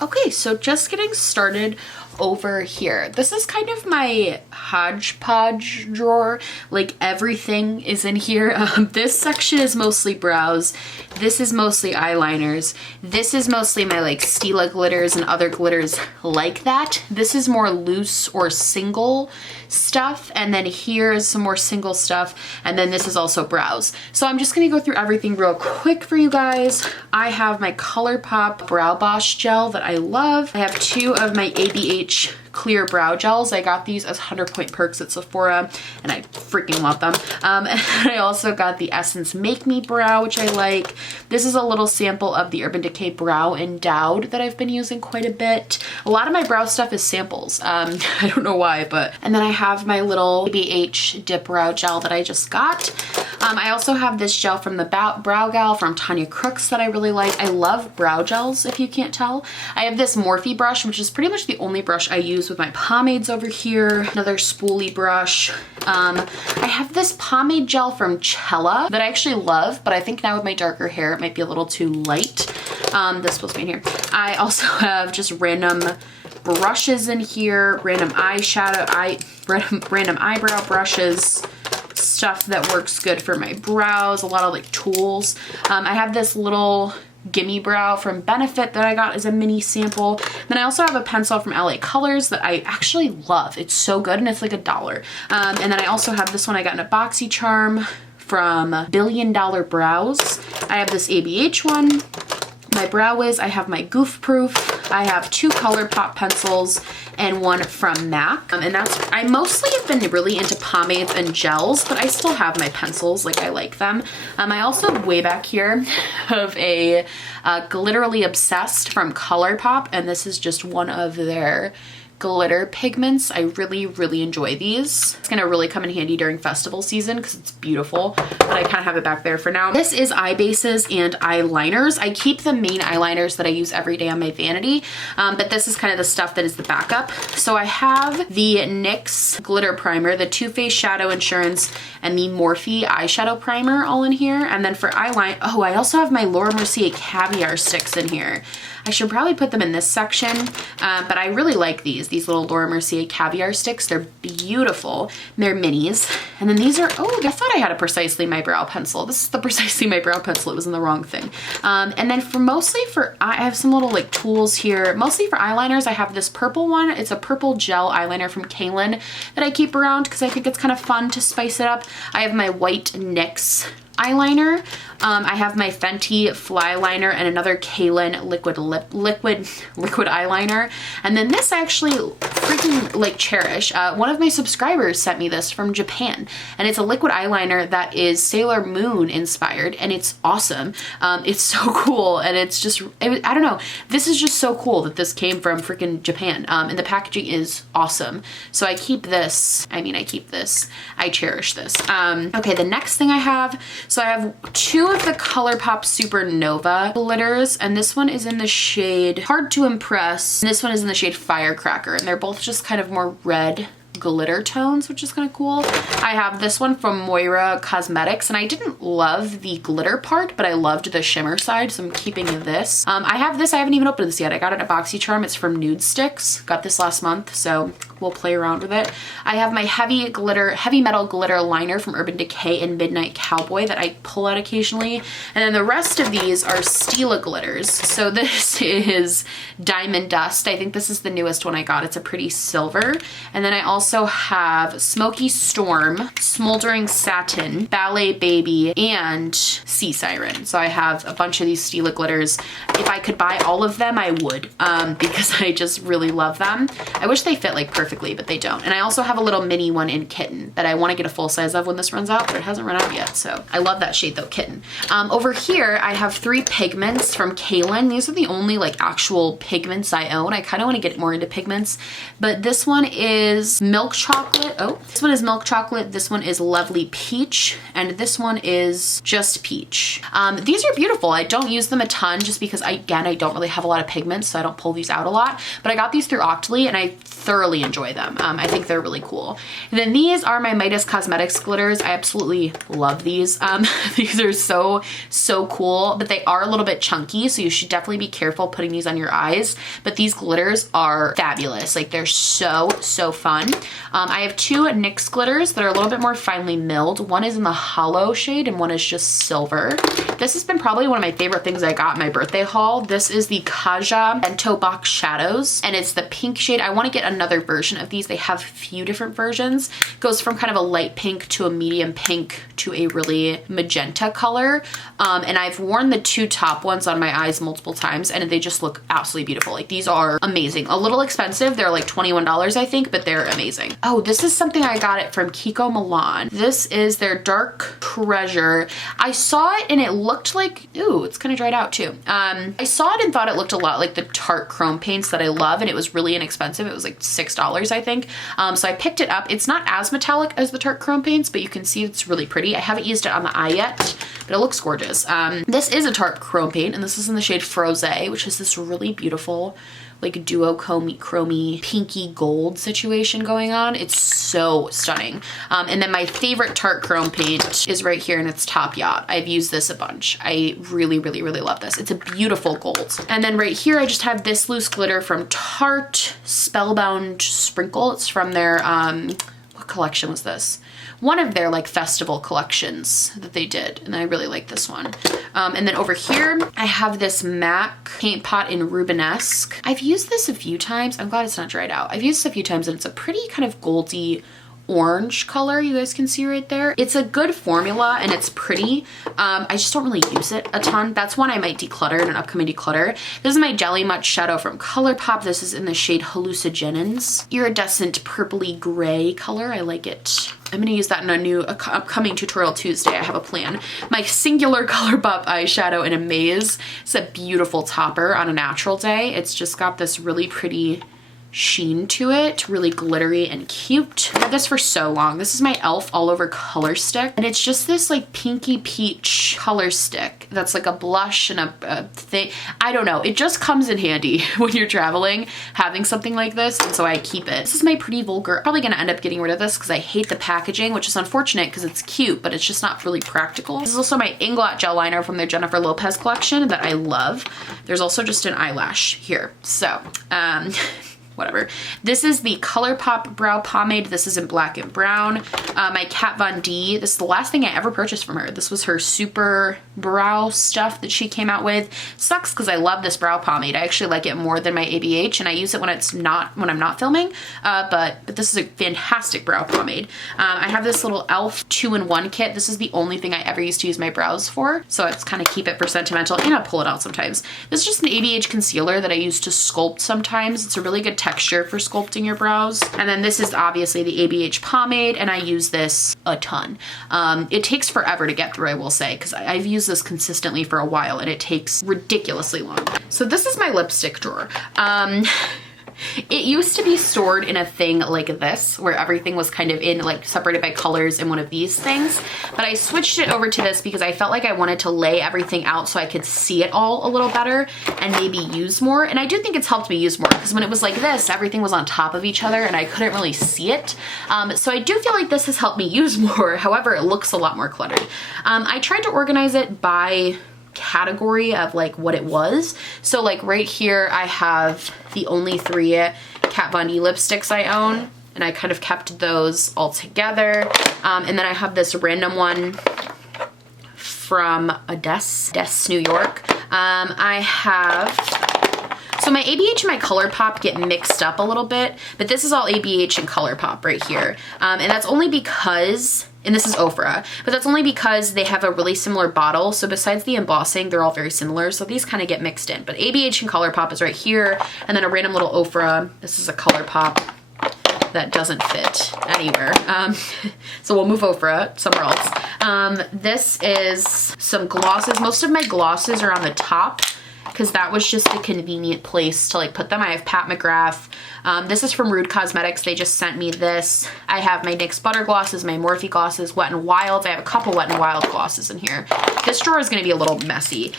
Okay, so just getting started over here. This is kind of my hodgepodge drawer. Like everything is in here. This section is mostly brows. This is mostly eyeliners. This is mostly my like Stila glitters and other glitters like that. This is more loose or single stuff. And then here is some more single stuff. And then this is also brows. So I'm just gonna go through everything real quick for you guys. I have my ColourPop Brow Boss gel that I love. I have 2 of my ABH clear brow gels. I got these as 100 point perks at Sephora and I freaking love them. And I also got the Essence Make Me Brow, which I like. This is a little sample of the Urban Decay Brow Endowed that I've been using quite a bit. A lot of my brow stuff is samples. I don't know why, but. And then I have my little ABH Dip Brow Gel that I just got. I also have this gel from the Brow Gal from Tanya Crooks that I really like. I love brow gels, if you can't tell. I have this Morphe brush, which is pretty much the only brush I use with my pomades over here. Another spoolie brush. I have this pomade gel from Cella that I actually love, but I think now with my darker hair, it might be a little too light. This is supposed to be in here. I also have just random brushes in here, random eyeshadow, random eyebrow brushes, stuff that works good for my brows, a lot of like tools. I have this little Gimme Brow from Benefit that I got as a mini sample. Then I also have a pencil from LA Colors that I actually love. It's so good and it's like $1. And then I also have this one I got in a BoxyCharm from Billion Dollar Brows. I have this ABH one. My Brow Wiz, I have my Goof Proof. I have 2 ColourPop pencils and 1 from MAC. And that's, I mostly have been really into pomades and gels, but I still have my pencils, like I like them. I also way back here have a Glitterly Obsessed from ColourPop, and this is just one of their glitter pigments. I really enjoy these. It's gonna really come in handy during festival season because it's beautiful, but I kind of have it back there for now. This is eye bases and eyeliners. I keep the main eyeliners that I use every day on my vanity, but this is kind of the stuff that is the backup. So I have the NYX glitter primer, the Too Faced Shadow Insurance, and the Morphe eyeshadow primer all in here. And then for eyeline, oh, I also have my Laura Mercier caviar sticks in here. I should probably put them in this section, but I really like these little Laura Mercier caviar sticks. They're beautiful. They're minis. And then these are, oh, I thought I had a Precisely My Brow pencil. This is the Precisely My Brow pencil. It was in the wrong thing. And then I have some little like tools here. Mostly for eyeliners, I have this purple one. It's a purple gel eyeliner from Kaylin that I keep around because I think it's kind of fun to spice it up. I have my white NYX eyeliner. I have my Fenty Fly Liner and another Kaylin liquid eyeliner. And then this I actually freaking like cherish. One of my subscribers sent me this from Japan, and it's a liquid eyeliner that is Sailor Moon inspired, and it's awesome. It's so cool, and it's just, I don't know, this is just so cool that this came from freaking Japan, and the packaging is awesome. So I keep this, I cherish this. Okay, the next thing I have, so I have 2 of the ColourPop Supernova glitters, and this one is in the shade Hard to Impress, and this one is in the shade Firecracker, and they're both just kind of more red glitter tones, which is kind of cool. I have this one from Moira Cosmetics, and I didn't love the glitter part, but I loved the shimmer side, so I'm keeping this. I have this, I haven't even opened this yet. I got it at BoxyCharm. It's from Nude Sticks. Got this last month, so we'll play around with it. I have my heavy metal glitter liner from Urban Decay in Midnight Cowboy that I pull out occasionally. And then the rest of these are Stila glitters. So this is Diamond Dust. I think this is the newest one I got. It's a pretty silver. And then I also have Smoky Storm, Smoldering Satin, Ballet Baby, and Sea Siren. So I have a bunch of these Stila glitters. If I could buy all of them, I would, because I just really love them. I wish they fit like perfectly, but they don't. And I also have a little mini one in Kitten that I want to get a full size of when this runs out, but it hasn't run out yet. So I love that shade though, Kitten. Over here, I have 3 pigments from Kaylin. These are the only like actual pigments I own. I kind of want to get more into pigments, but this one is milk chocolate. Oh, this one is milk chocolate. This one is lovely peach. And this one is just peach. These are beautiful. I don't use them a ton just because I don't really have a lot of pigments, so I don't pull these out a lot. But I got these through Octoly and I thoroughly enjoy them. I think they're really cool. And then these are my Midas Cosmetics glitters. I absolutely love these. These are so cool, but they are a little bit chunky, so you should definitely be careful putting these on your eyes. But these glitters are fabulous. Like, they're so fun. I have two NYX glitters that are a little bit more finely milled. One is in the hollow shade and one is just silver. This has been probably one of my favorite things I got in my birthday haul. This is the Kaja Bento Box Shadows, and it's the pink shade. I want to get another version of these. They have a few different versions. It goes from kind of a light pink to a medium pink to a really magenta color. And I've worn the two top ones on my eyes multiple times and they just look absolutely beautiful. Like, these are amazing. A little expensive. They're like $21, I think, but they're amazing. Oh, this is something I got it from Kiko Milan. This is their Dark Treasure. I saw it and it looked like, ooh, it's kind of dried out too. I saw it and thought it looked a lot like the Tarte chrome paints that I love, and it was really inexpensive. It was like $6, I think. So I picked it up. It's not as metallic as the Tarte chrome paints, but you can see it's really pretty. I haven't used it on the eye yet, but it looks gorgeous. This is a Tarte chrome paint, and this is in the shade Frosé, which is this really beautiful like duochrome pinky gold situation going on. It's so stunning. And then my favorite Tarte chrome paint is right here, and it's Top Yacht. I've used this a bunch. I really love this. It's a beautiful gold. And then right here I just have this loose glitter from Tarte Spellbound Sprinkle. It's from their what collection was this? One of their like festival collections that they did, and I really like this one. And then over here I have this MAC paint pot in Rubenesque. I've used this a few times. I'm glad it's not dried out. I've used this a few times and it's a pretty kind of goldy orange color you guys can see right there. It's a good formula and it's pretty. I just don't really use it a ton. That's one I might declutter in an upcoming declutter. This is my Jelly Much shadow from ColourPop. This is in the shade Hallucinogens. Iridescent purpley gray color. I like it. I'm gonna use that in a new upcoming tutorial Tuesday. I have a plan. My Singular ColourPop eyeshadow in Amaze. It's a beautiful topper on a natural day. It's just got this really pretty sheen to it, really glittery and cute. I've had this for so long. This is my e.l.f. All Over Color Stick, and it's just this like pinky peach color stick that's like a blush and a thing. I don't know. It just comes in handy when you're traveling, having something like this, and so I keep it. This is my Pretty Vulgar. Probably gonna end up getting rid of this because I hate the packaging, which is unfortunate because it's cute, but it's just not really practical. This is also my Inglot gel liner from their Jennifer Lopez collection that I love. There's also just an eyelash here. So, whatever. This is the ColourPop Brow Pomade. This is in black and brown. My Kat Von D. This is the last thing I ever purchased from her. This was her super brow stuff that she came out with. Sucks because I love this brow pomade. I actually like it more than my ABH, and I use it when I'm not filming. But this is a fantastic brow pomade. I have this little e.l.f. 2-in-1 kit. This is the only thing I ever used to use my brows for, so it's kind of keep it for sentimental, and I pull it out sometimes. This is just an ABH concealer that I use to sculpt sometimes. It's a really good texture for sculpting your brows. And then this is obviously the ABH pomade, and I use this a ton. It takes forever to get through, I will say, because I've used this consistently for a while and it takes ridiculously long. So this is my lipstick drawer. It used to be stored in a thing like this, where everything was kind of in like separated by colors in one of these things. But I switched it over to this because I felt like I wanted to lay everything out so I could see it all a little better and maybe use more. And I do think it's helped me use more because when it was like this, everything was on top of each other and I couldn't really see it. So I do feel like this has helped me use more. However, it looks a lot more cluttered. I tried to organize it by category of like what it was. So like right here I have the only 3 Kat Von D lipsticks I own, and I kind of kept those all together. And then I have this random one from Des, New York. I have, so my ABH and my ColourPop get mixed up a little bit, but this is all ABH and ColourPop right here. And that's only because, and this is Ofra, but that's only because they have a really similar bottle. So besides the embossing, they're all very similar. So these kind of get mixed in, but ABH and ColourPop is right here. And then a random little Ofra. This is a ColourPop that doesn't fit anywhere. So we'll move Ofra somewhere else. This is some glosses. Most of my glosses are on the top because that was just a convenient place to like put them. I have Pat McGrath This is from Rude Cosmetics. They just sent me this. I have my NYX Butter Glosses, my Morphe glosses, Wet n Wild. I have a couple Wet n Wild glosses in here. This drawer is going to be a little messy.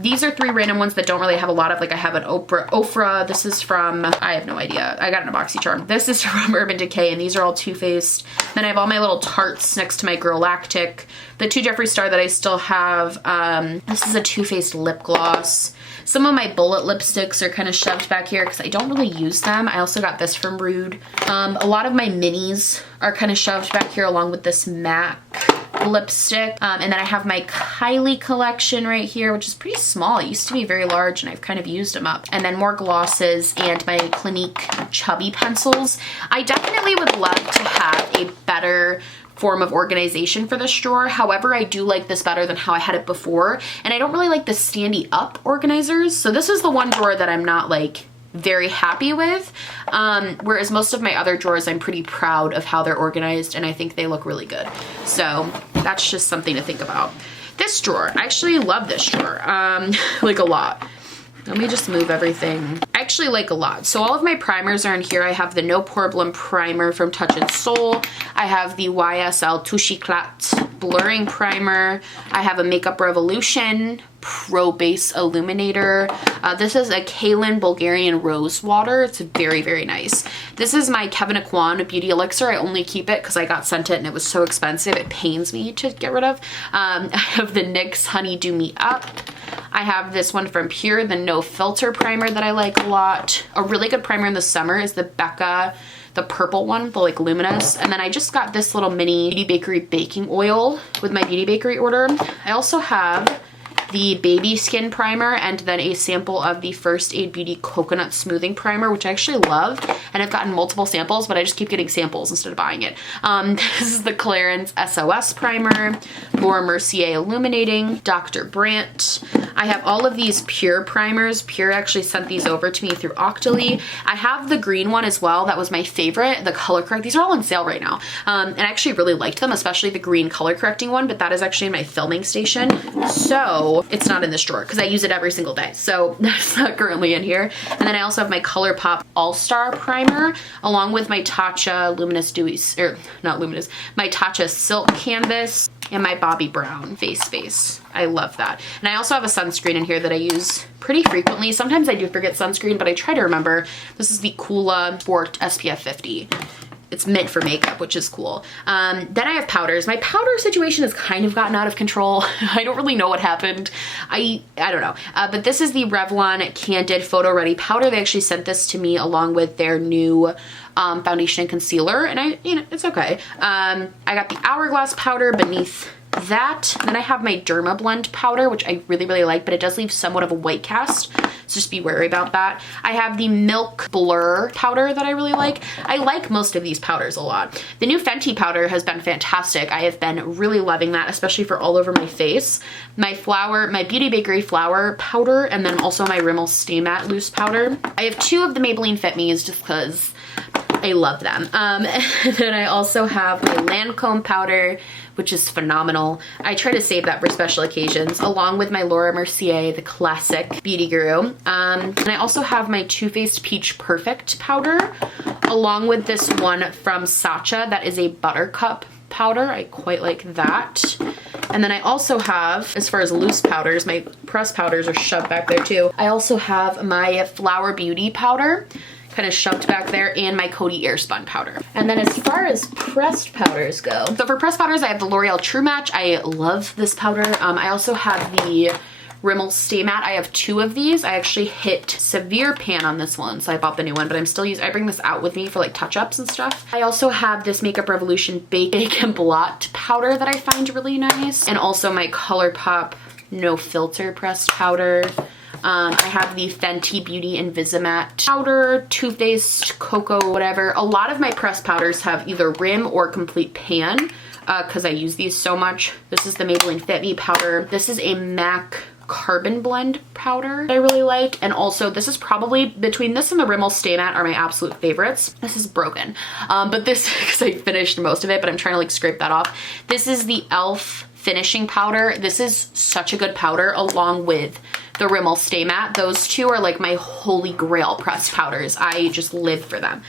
These are 3 random ones that don't really have a lot of, like I have an Ofra. This is from, I have no idea. I got an BoxyCharm. This is from Urban Decay, and these are all Too Faced. Then I have all my little Tarts next to my Girl Lactic. The 2 Jeffree Star that I still have, this is a Too Faced lip gloss. Some of my bullet lipsticks are kind of shoved back here because I don't really use them. I also got this from Rude. A lot of my minis are kind of shoved back here along with this MAC lipstick. And then I have my Kylie collection right here, which is pretty small. It used to be very large and I've kind of used them up. And then more glosses and my Clinique chubby pencils. I definitely would love to have a better form of organization for this drawer. However, I do like this better than how I had it before. And I don't really like the standy up organizers. So this is the one drawer that I'm not like very happy with. Whereas most of my other drawers, I'm pretty proud of how they're organized and I think they look really good. So that's just something to think about. This drawer, I actually love this drawer, like a lot. Let me just move everything. I actually like a lot. So all of my primers are in here. I have the No Problem Primer from Touch in Soul. I have the YSL Touche Éclat Blurring Primer. I have a Makeup Revolution Pro Base Illuminator. This is a Kaylin Bulgarian Rose Water. It's very, very nice. This is my Kevyn Aucoin Beauty Elixir. I only keep it because I got sent it and it was so expensive. It pains me to get rid of. I have the NYX Honey Do Me Up. I have this one from Pure, the No Filter Primer that I like a lot. A really good primer in the summer is the Becca, the purple one, the like luminous. And then I just got this little mini Beauty Bakery baking oil with my Beauty Bakery order. I also have the Baby Skin Primer and then a sample of the First Aid Beauty Coconut Smoothing Primer, which I actually love. And I've gotten multiple samples, but I just keep getting samples instead of buying it. This is the Clarins SOS Primer, Laura Mercier Illuminating, Dr. Brandt. I have all of these Pure primers. Pure actually sent these over to me through Octoly. I have the green one as well. That was my favorite, the color correct. These are all on sale right now. And I actually really liked them, especially the green color correcting one, but that is actually in my filming station. So it's not in this drawer because I use it every single day. So that's not currently in here. And then I also have my ColourPop All-Star Primer along with my Tatcha Luminous Dewy, or not Luminous, my Tatcha Silk Canvas and my Bobbi Brown Face Base. I love that. And I also have a sunscreen in here that I use pretty frequently. Sometimes I do forget sunscreen, but I try to remember. This is the Coola Sport SPF 50. It's meant for makeup, which is cool. Then I have powders. My powder situation has kind of gotten out of control. I don't really know what happened. I don't know. But this is the Revlon Candid Photo Ready powder. They actually sent this to me along with their new foundation and concealer, and it's okay. I got the Hourglass powder beneath that. Then I have my Derma Blend powder, which I really, really like, but it does leave somewhat of a white cast, so just be wary about that. I have the Milk Blur powder that I really like. I like most of these powders a lot. The new Fenty powder has been fantastic. I have been really loving that, especially for all over my face. My Beauty Bakery Flour powder, and then also my Rimmel Stay Matte loose powder. I have 2 of the Maybelline Fit Me's just because I love them. And then I also have my Lancome powder, which is phenomenal. I try to save that for special occasions, along with my Laura Mercier, the classic beauty guru. And I also have my Too Faced Peach Perfect powder, along with this one from Sacha that is a Buttercup powder. I quite like that. And then I also have, as far as loose powders, my pressed powders are shoved back there too. I also have my Flower Beauty powder, kind of shoved back there, and my Coty Airspun powder. And then as far as pressed powders go, so for pressed powders, I have the L'Oreal True Match. I love this powder. I also have the Rimmel Stay Matte. I have 2 of these. I actually hit severe pan on this one, so I bought the new one, but I'm still using, I bring this out with me for like touch-ups and stuff. I also have this Makeup Revolution Bake and Blot powder that I find really nice, and also my ColourPop No Filter pressed powder. I have the Fenty Beauty Invisimatte powder, Too Faced, Cocoa, whatever. A lot of my pressed powders have either rim or complete pan because I use these so much. This is the Maybelline Fit Me powder. This is a MAC Carbon Blend powder that I really like. And also this is probably, between this and the Rimmel Stay Matte are my absolute favorites. This is broken. But this, because I finished most of it, but I'm trying to like scrape that off. This is the e.l.f. finishing powder. This is such a good powder, along with the Rimmel Stay Matte. Those two are like my holy grail pressed powders. I just live for them.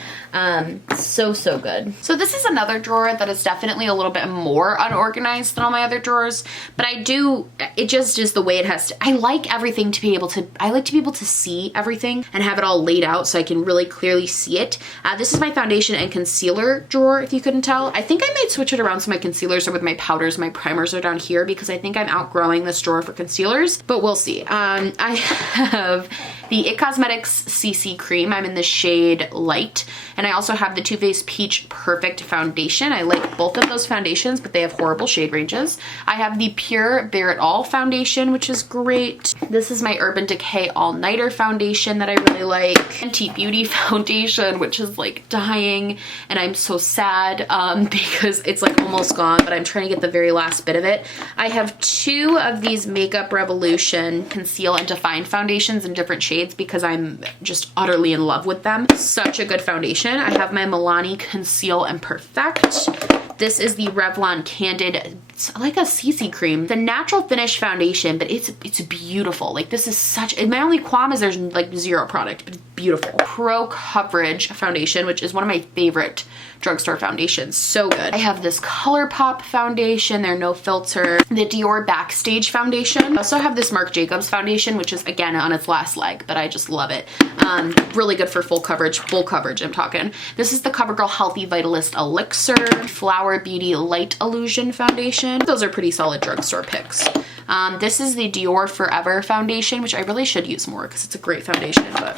So good. So this is another drawer that is definitely a little bit more unorganized than all my other drawers, but it just is the way it has to. I like everything to be able to, I like to be able to see everything and have it all laid out so I can really clearly see it. This is my foundation and concealer drawer, if you couldn't tell. I think I might switch it around so my concealers are with my powders, my primers are down here, because I think I'm outgrowing this drawer for concealers, but we'll see. I have the It Cosmetics CC Cream. I'm in the shade Light. And I also have the Too Faced Peach Perfect Foundation. I like both of those foundations, but they have horrible shade ranges. I have the Pure Bare It All Foundation, which is great. This is my Urban Decay All Nighter Foundation that I really like. Fenty Beauty Foundation, which is like dying. And I'm so sad because it's like almost gone, but I'm trying to get the very last bit of it. I have two of these Makeup Revolution Conceal and Define foundations in different shades because I'm just utterly in love with them. Such a good foundation. I have my Milani Conceal and Perfect. This is the Revlon Candid, it's like a CC cream. The natural finish foundation, but it's beautiful. Like this is such, my only qualm is there's like zero product, but it's beautiful. Pro Coverage Foundation, which is one of my favorite drugstore foundations. So good. I have this ColourPop foundation. They're no filter. The Dior Backstage foundation. I also have this Marc Jacobs foundation, which is again on its last leg, but I just love it. Really good for full coverage I'm talking. This is the CoverGirl Healthy Vitalist Elixir Flower Beauty Light Illusion foundation. Those are pretty solid drugstore picks. This is the Dior Forever foundation, which I really should use more because it's a great foundation, but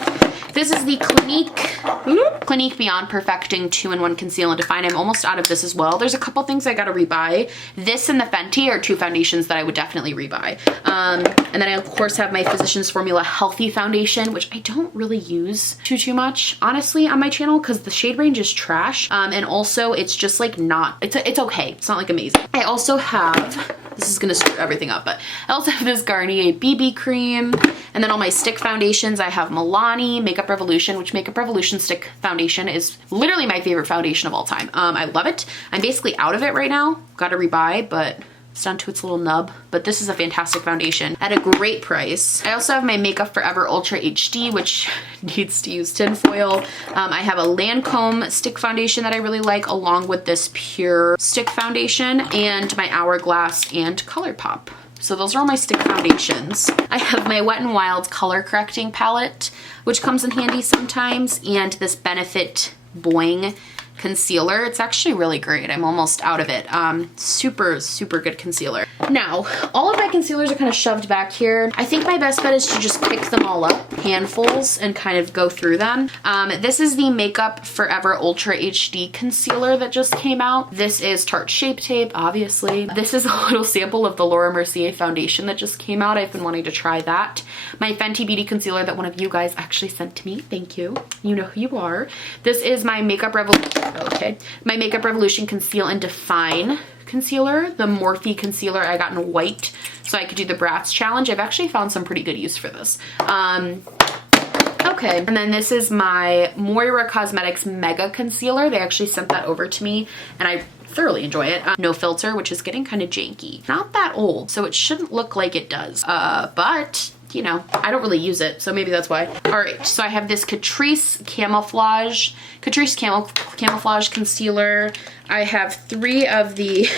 this is the Clinique Beyond Perfecting 2-in-1 Conceal and Define. I'm almost out of this as well. There's a couple things I gotta rebuy. This and the Fenty are two foundations that I would definitely rebuy. And then I of course have my Physicians Formula Healthy Foundation, which I don't really use too much, honestly, on my channel because the shade range is trash. And also it's just like not, it's okay. It's not like amazing. I also have, this is gonna screw everything up, but I also have this Garnier BB cream, and then all my stick foundations. I have Milani Makeup Revolution, which Makeup Revolution stick foundation is literally my favorite foundation of all time. I love it. I'm basically out of it right now. Gotta rebuy, but it's down to its little nub. But this is a fantastic foundation at a great price. I also have my Makeup Forever Ultra HD, which needs to use tinfoil. I have a Lancome stick foundation that I really like, along with this Pure stick foundation, and my Hourglass and ColourPop. So those are all my stick foundations. I have my Wet n Wild color correcting palette, which comes in handy sometimes, and this Benefit Boing concealer. It's actually really great. I'm almost out of it. Super good concealer. Now, all of my concealers are kind of shoved back here. I think my best bet is to just pick them all up, handfuls, and kind of go through them. This is the Makeup Forever Ultra HD concealer that just came out. This is Tarte Shape Tape, obviously. This is a little sample of the Laura Mercier foundation that just came out. I've been wanting to try that. My Fenty Beauty concealer that one of you guys actually sent to me. Thank you. You know who you are. This is my Makeup Revolution. Okay, my Makeup Revolution Conceal and Define concealer, the Morphe concealer I got in white so I could do the Bratz challenge. I've actually found some pretty good use for this. Okay, and then this is my Moira Cosmetics Mega Concealer. They actually sent that over to me and I thoroughly enjoy it. No filter, which is getting kind of janky. Not that old, so it shouldn't look like it does, but you know, I don't really use it, so maybe that's why. All right, so I have this Catrice Camouflage Concealer. I have 3 of the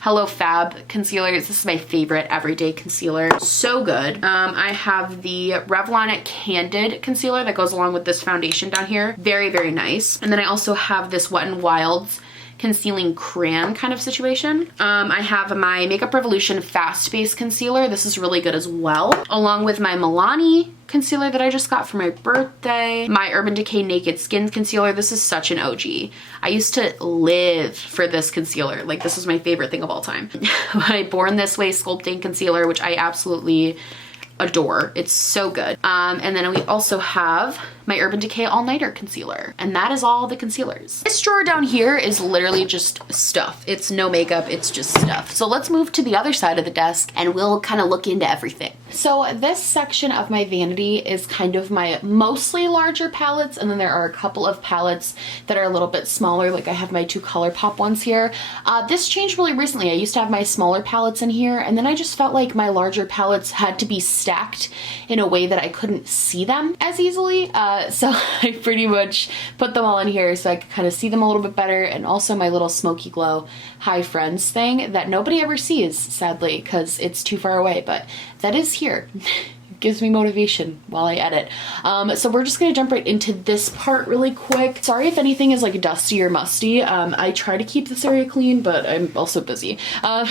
Hello Fab concealers. This is my favorite everyday concealer. So good. I have the Revlon Candid concealer that goes along with this foundation down here. Very nice. And then I also have this Wet n Wild's concealing crayon kind of situation. I have my Makeup Revolution Fast Base Concealer. This is really good as well. Along with my Milani concealer that I just got for my birthday. My Urban Decay Naked Skin Concealer. This is such an OG. I used to live for this concealer. Like, this was my favorite thing of all time. My Born This Way Sculpting Concealer, which I absolutely adore. It's so good. And then we also have my Urban Decay All Nighter Concealer. And that is all the concealers. This drawer down here is literally just stuff. It's no makeup, it's just stuff. So let's move to the other side of the desk and we'll kind of look into everything. So this section of my vanity is kind of my mostly larger palettes, and then there are a couple of palettes that are a little bit smaller, like I have my 2 ColourPop ones here. This changed really recently. I used to have my smaller palettes in here, and then I just felt like my larger palettes had to be stacked in a way that I couldn't see them as easily. So I pretty much put them all in here so I could kind of see them a little bit better, and also my little Smoky Glow Hi Friends thing that nobody ever sees, sadly, because it's too far away, but that is here. Gives me motivation while I edit. So we're just gonna jump right into this part really quick. Sorry if anything is like dusty or musty. I try to keep this area clean, but I'm also busy. So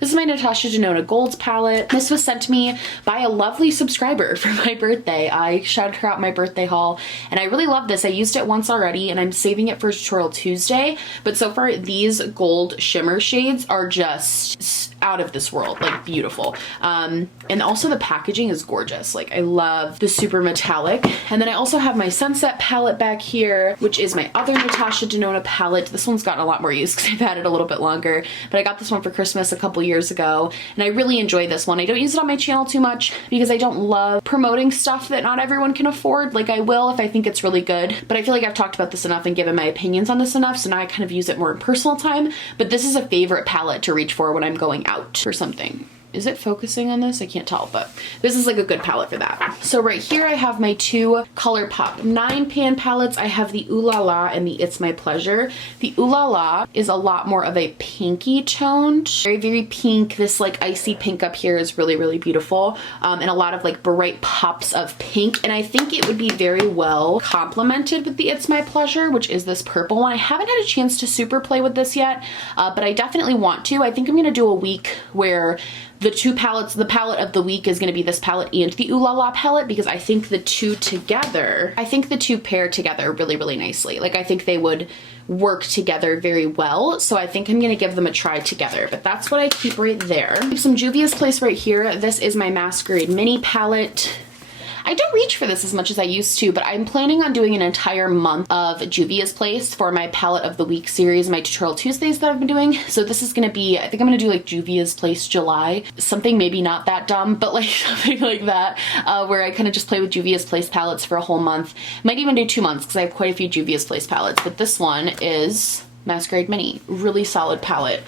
this is my Natasha Denona Golds palette. This was sent to me by a lovely subscriber for my birthday. I shouted her out my birthday haul, and I really love this. I used it once already, and I'm saving it for Tutorial Tuesday, but so far these gold shimmer shades are just out of this world, like beautiful. And also the packaging is gorgeous. Like I love the super metallic. And then I also have my Sunset palette back here, which is my other Natasha Denona palette. This one's gotten a lot more use because I've had it a little bit longer, but I got this one for Christmas a couple years ago, and I really enjoy this one. I don't use it on my channel too much because I don't love promoting stuff that not everyone can afford. Like I will if I think it's really good, but I feel like I've talked about this enough and given my opinions on this enough, so now I kind of use it more in personal time. But this is a favorite palette to reach for when I'm going out for something. Is it focusing on this? I can't tell, but this is like a good palette for that. So right here I have my two ColourPop 9 pan palettes. I have the Ooh La La and the It's My Pleasure. The Ooh La La is a lot more of a pinky toned, very, very pink. This like icy pink up here is really, really beautiful. And a lot of like bright pops of pink. And I think it would be very well complemented with the It's My Pleasure, which is this purple one. I haven't had a chance to super play with this yet, but I definitely want to. I think I'm gonna do a week where the two palettes, the palette of the week is going to be this palette and the Ooh La La palette, because I think the two together, I think the two pair together really, really nicely. Like I think they would work together very well. So I think I'm going to give them a try together, but that's what I keep right there. I have some Juvia's Place right here. This is my Masquerade Mini palette. I don't reach for this as much as I used to, but I'm planning on doing an entire month of Juvia's Place for my Palette of the Week series, my Tutorial Tuesdays that I've been doing. So this is gonna be, I think I'm gonna do like Juvia's Place July, something maybe not that dumb, but like something like that, where I kind of just play with Juvia's Place palettes for a whole month. Might even do 2 months because I have quite a few Juvia's Place palettes, but this one is Masquerade Mini. Really solid palette.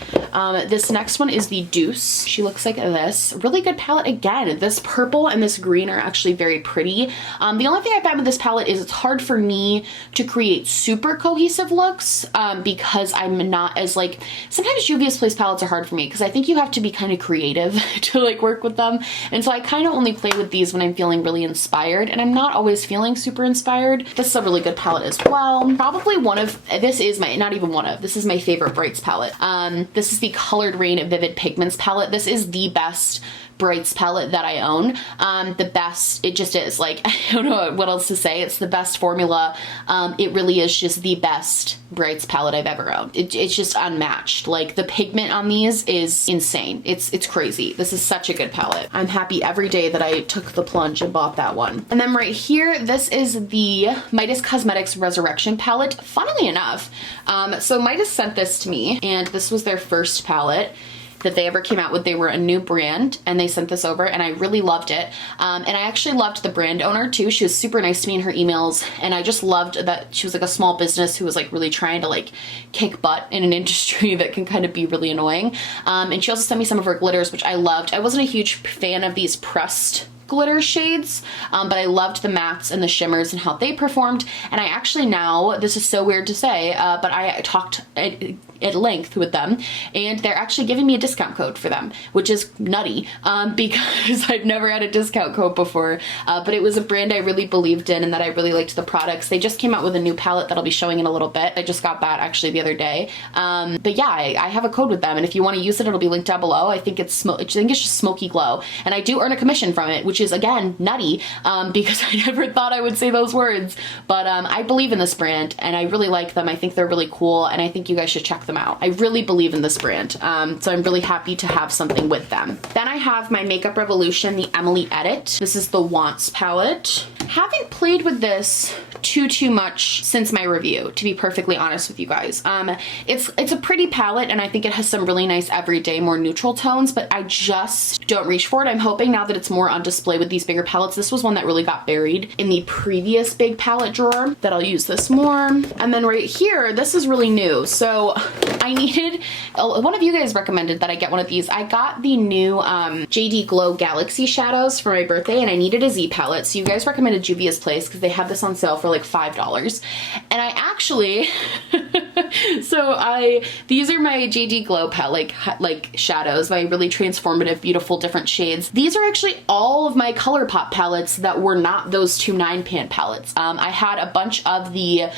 This next one is the Deuce. She looks like this. Really good palette again. This purple and this green are actually very pretty. The only thing I found with this palette is it's hard for me to create super cohesive looks because I'm not as like, sometimes Juvia's Place palettes are hard for me because I think you have to be kind of creative to like work with them. And so I kind of only play with these when I'm feeling really inspired, and I'm not always feeling super inspired. This is a really good palette as well. Probably one of, this is my, not even one of, this is my favorite Brights palette. This is the Colored Rain Vivid Pigments palette. This is the best Brights palette that I own. The best, it just is. Like, I don't know what else to say. It's the best formula. It really is just the best Brights palette I've ever owned. It's just unmatched. Like, the pigment on these is insane. It's crazy. This is such a good palette. I'm happy every day that I took the plunge and bought that one. And then right here, this is the Midas Cosmetics Resurrection palette. Funnily enough, so Midas sent this to me, and this was their first palette that they ever came out with. They were a new brand, and they sent this over, and I really loved it. And I actually loved the brand owner too. She was super nice to me in her emails, and I just loved that she was like a small business who was like really trying to like kick butt in an industry that can kind of be really annoying. And she also sent me some of her glitters, which I loved. I wasn't a huge fan of these pressed glitter shades, but I loved the mattes and the shimmers and how they performed. And I actually now, this is so weird to say, but I talked at length with them, and they're actually giving me a discount code for them, which is nutty because I've never had a discount code before, but it was a brand I really believed in and that I really liked the products. They just came out with a new palette that'll be showing in a little bit. I just got that actually the other day, but yeah, I have a code with them, and if you want to use it, it'll be linked down below. I think it's just Smoky Glow, and I do earn a commission from it, which is again nutty because I never thought I would say those words, but I believe in this brand and I really like them. I think they're really cool, and I think you guys should check them out. I really believe in this brand, so I'm really happy to have something with them. Then I have my Makeup Revolution, the Emily Edit. This is the Wants palette. Haven't played with this too much since my review, to be perfectly honest with you guys. It's a pretty palette, and I think it has some really nice everyday, more neutral tones, but I just don't reach for it. I'm hoping now that it's more on display with these bigger palettes. This was one that really got buried in the previous big palette drawer, that I'll use this more. And then right here, this is really new. So I needed, one of you guys recommended that I get one of these. I got the new JD Glow Galaxy shadows for my birthday, and I needed a Z palette. So you guys recommended Juvia's Place because they had this on sale for like $5. And I actually, these are my JD Glow palette, like shadows, my really transformative, beautiful, different shades. These are actually all of my ColourPop palettes that were not those two 9-pan palettes. I had a bunch of the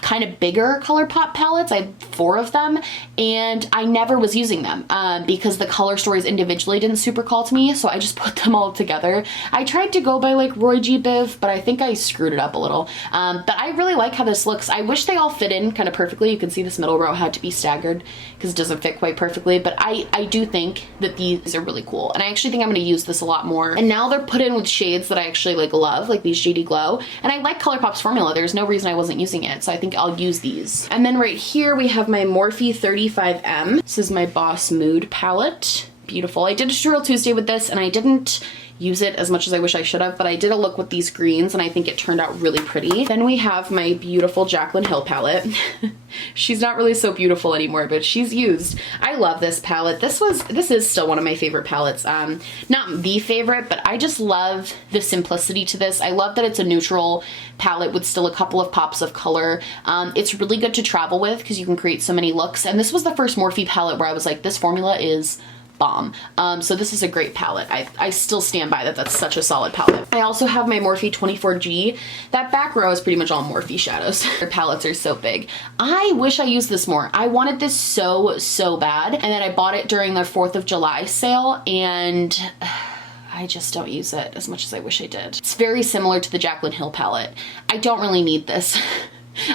kind of bigger ColourPop palettes. I had 4 of them, and I never was using them because the color stories individually didn't super call to me, so I just put them all together. I tried to go by like Roy G. Biv, but I think I screwed it up a little. But I really like how this looks. I wish they all fit in kind of perfectly. You can see this middle row had to be staggered because it doesn't fit quite perfectly, but I do think that these are really cool, and I actually think I'm going to use this a lot more. And now they're put in with shades that I actually like love, like these JD Glow, and I like ColourPop's formula. There's no reason I wasn't using it, so I think I'll use these. And then right here we have my Morphe 35M. This is my Boss Mood palette. Beautiful. I did a tutorial Tuesday with this, and I didn't use it as much as I wish I should have, but I did a look with these greens, and I think it turned out really pretty. Then we have my beautiful Jaclyn Hill palette. She's not really so beautiful anymore, but she's used. I love this palette. This is still one of my favorite palettes. Not the favorite, but I just love the simplicity to this. I love that it's a neutral palette with still a couple of pops of color. It's really good to travel with because you can create so many looks, and this was the first Morphe palette where I was like, this formula is bomb. So this is a great palette. I still stand by that. That's such a solid palette. I also have my Morphe 24G. That back row is pretty much all Morphe shadows. Their palettes are so big. I wish I used this more. I wanted this so bad, and then I bought it during the 4th of July sale, and I just don't use it as much as I wish I did. It's very similar to the Jaclyn Hill palette. I don't really need this.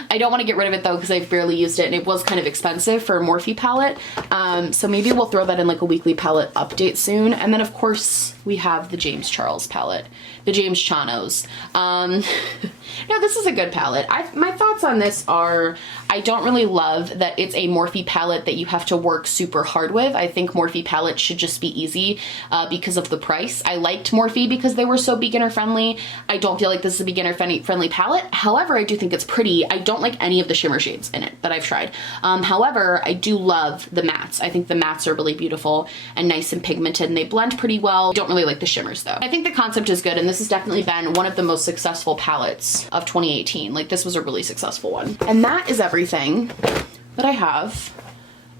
I don't want to get rid of it though because I've barely used it, and it was kind of expensive for a Morphe palette. So maybe we'll throw that in like a weekly palette update soon. And then of course we have the James Charles palette, the James Chanos. No, this is a good palette. My thoughts on this are, I don't really love that it's a Morphe palette that you have to work super hard with. I think Morphe palettes should just be easy because of the price. I liked Morphe because they were so beginner friendly. I don't feel like this is a beginner friendly palette. However, I do think it's pretty. I don't like any of the shimmer shades in it that I've tried. However, I do love the mattes. I think the mattes are really beautiful and nice and pigmented, and they blend pretty well. I don't really like the shimmers though. I think the concept is good, and this has definitely been one of the most successful palettes of 2018. Like, this was a really successful one. And that is everything that I have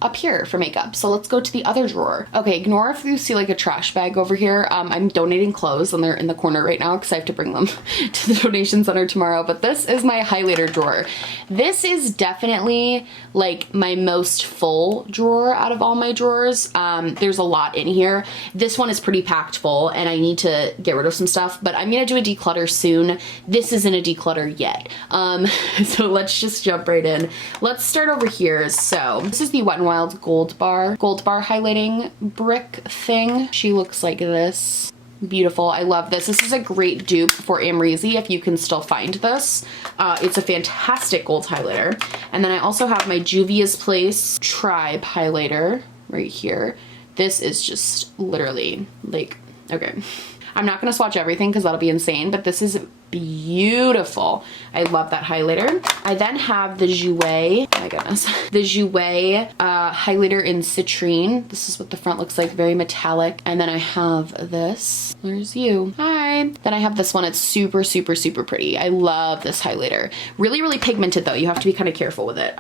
up here for makeup. So let's go to the other drawer. Okay, ignore if you see like a trash bag over here. I'm donating clothes, and they're in the corner right now because I have to bring them to the donation center tomorrow. But this is my highlighter drawer. This is definitely like my most full drawer out of all my drawers. There's a lot in here. This one is pretty packed full, and I need to get rid of some stuff, but I'm gonna do a declutter soon. This isn't a declutter yet. So let's just jump right in. Let's start over here. So this is the Wet n Wild Gold Bar highlighting brick thing. She looks like this. Beautiful. I love this. This is a great dupe for Amrezy if you can still find this. It's a fantastic gold highlighter. And then I also have my Juvia's Place Tribe highlighter right here. This is just literally like, okay. I'm not going to swatch everything because that'll be insane, but this is beautiful. I love that highlighter. I then have the Jouer, oh my goodness, the Jouer highlighter in Citrine. This is what the front looks like, very metallic. And then I have this. There's you. Hi. Then I have this one. It's super pretty. I love this highlighter. Really pigmented though. You have to be kind of careful with it.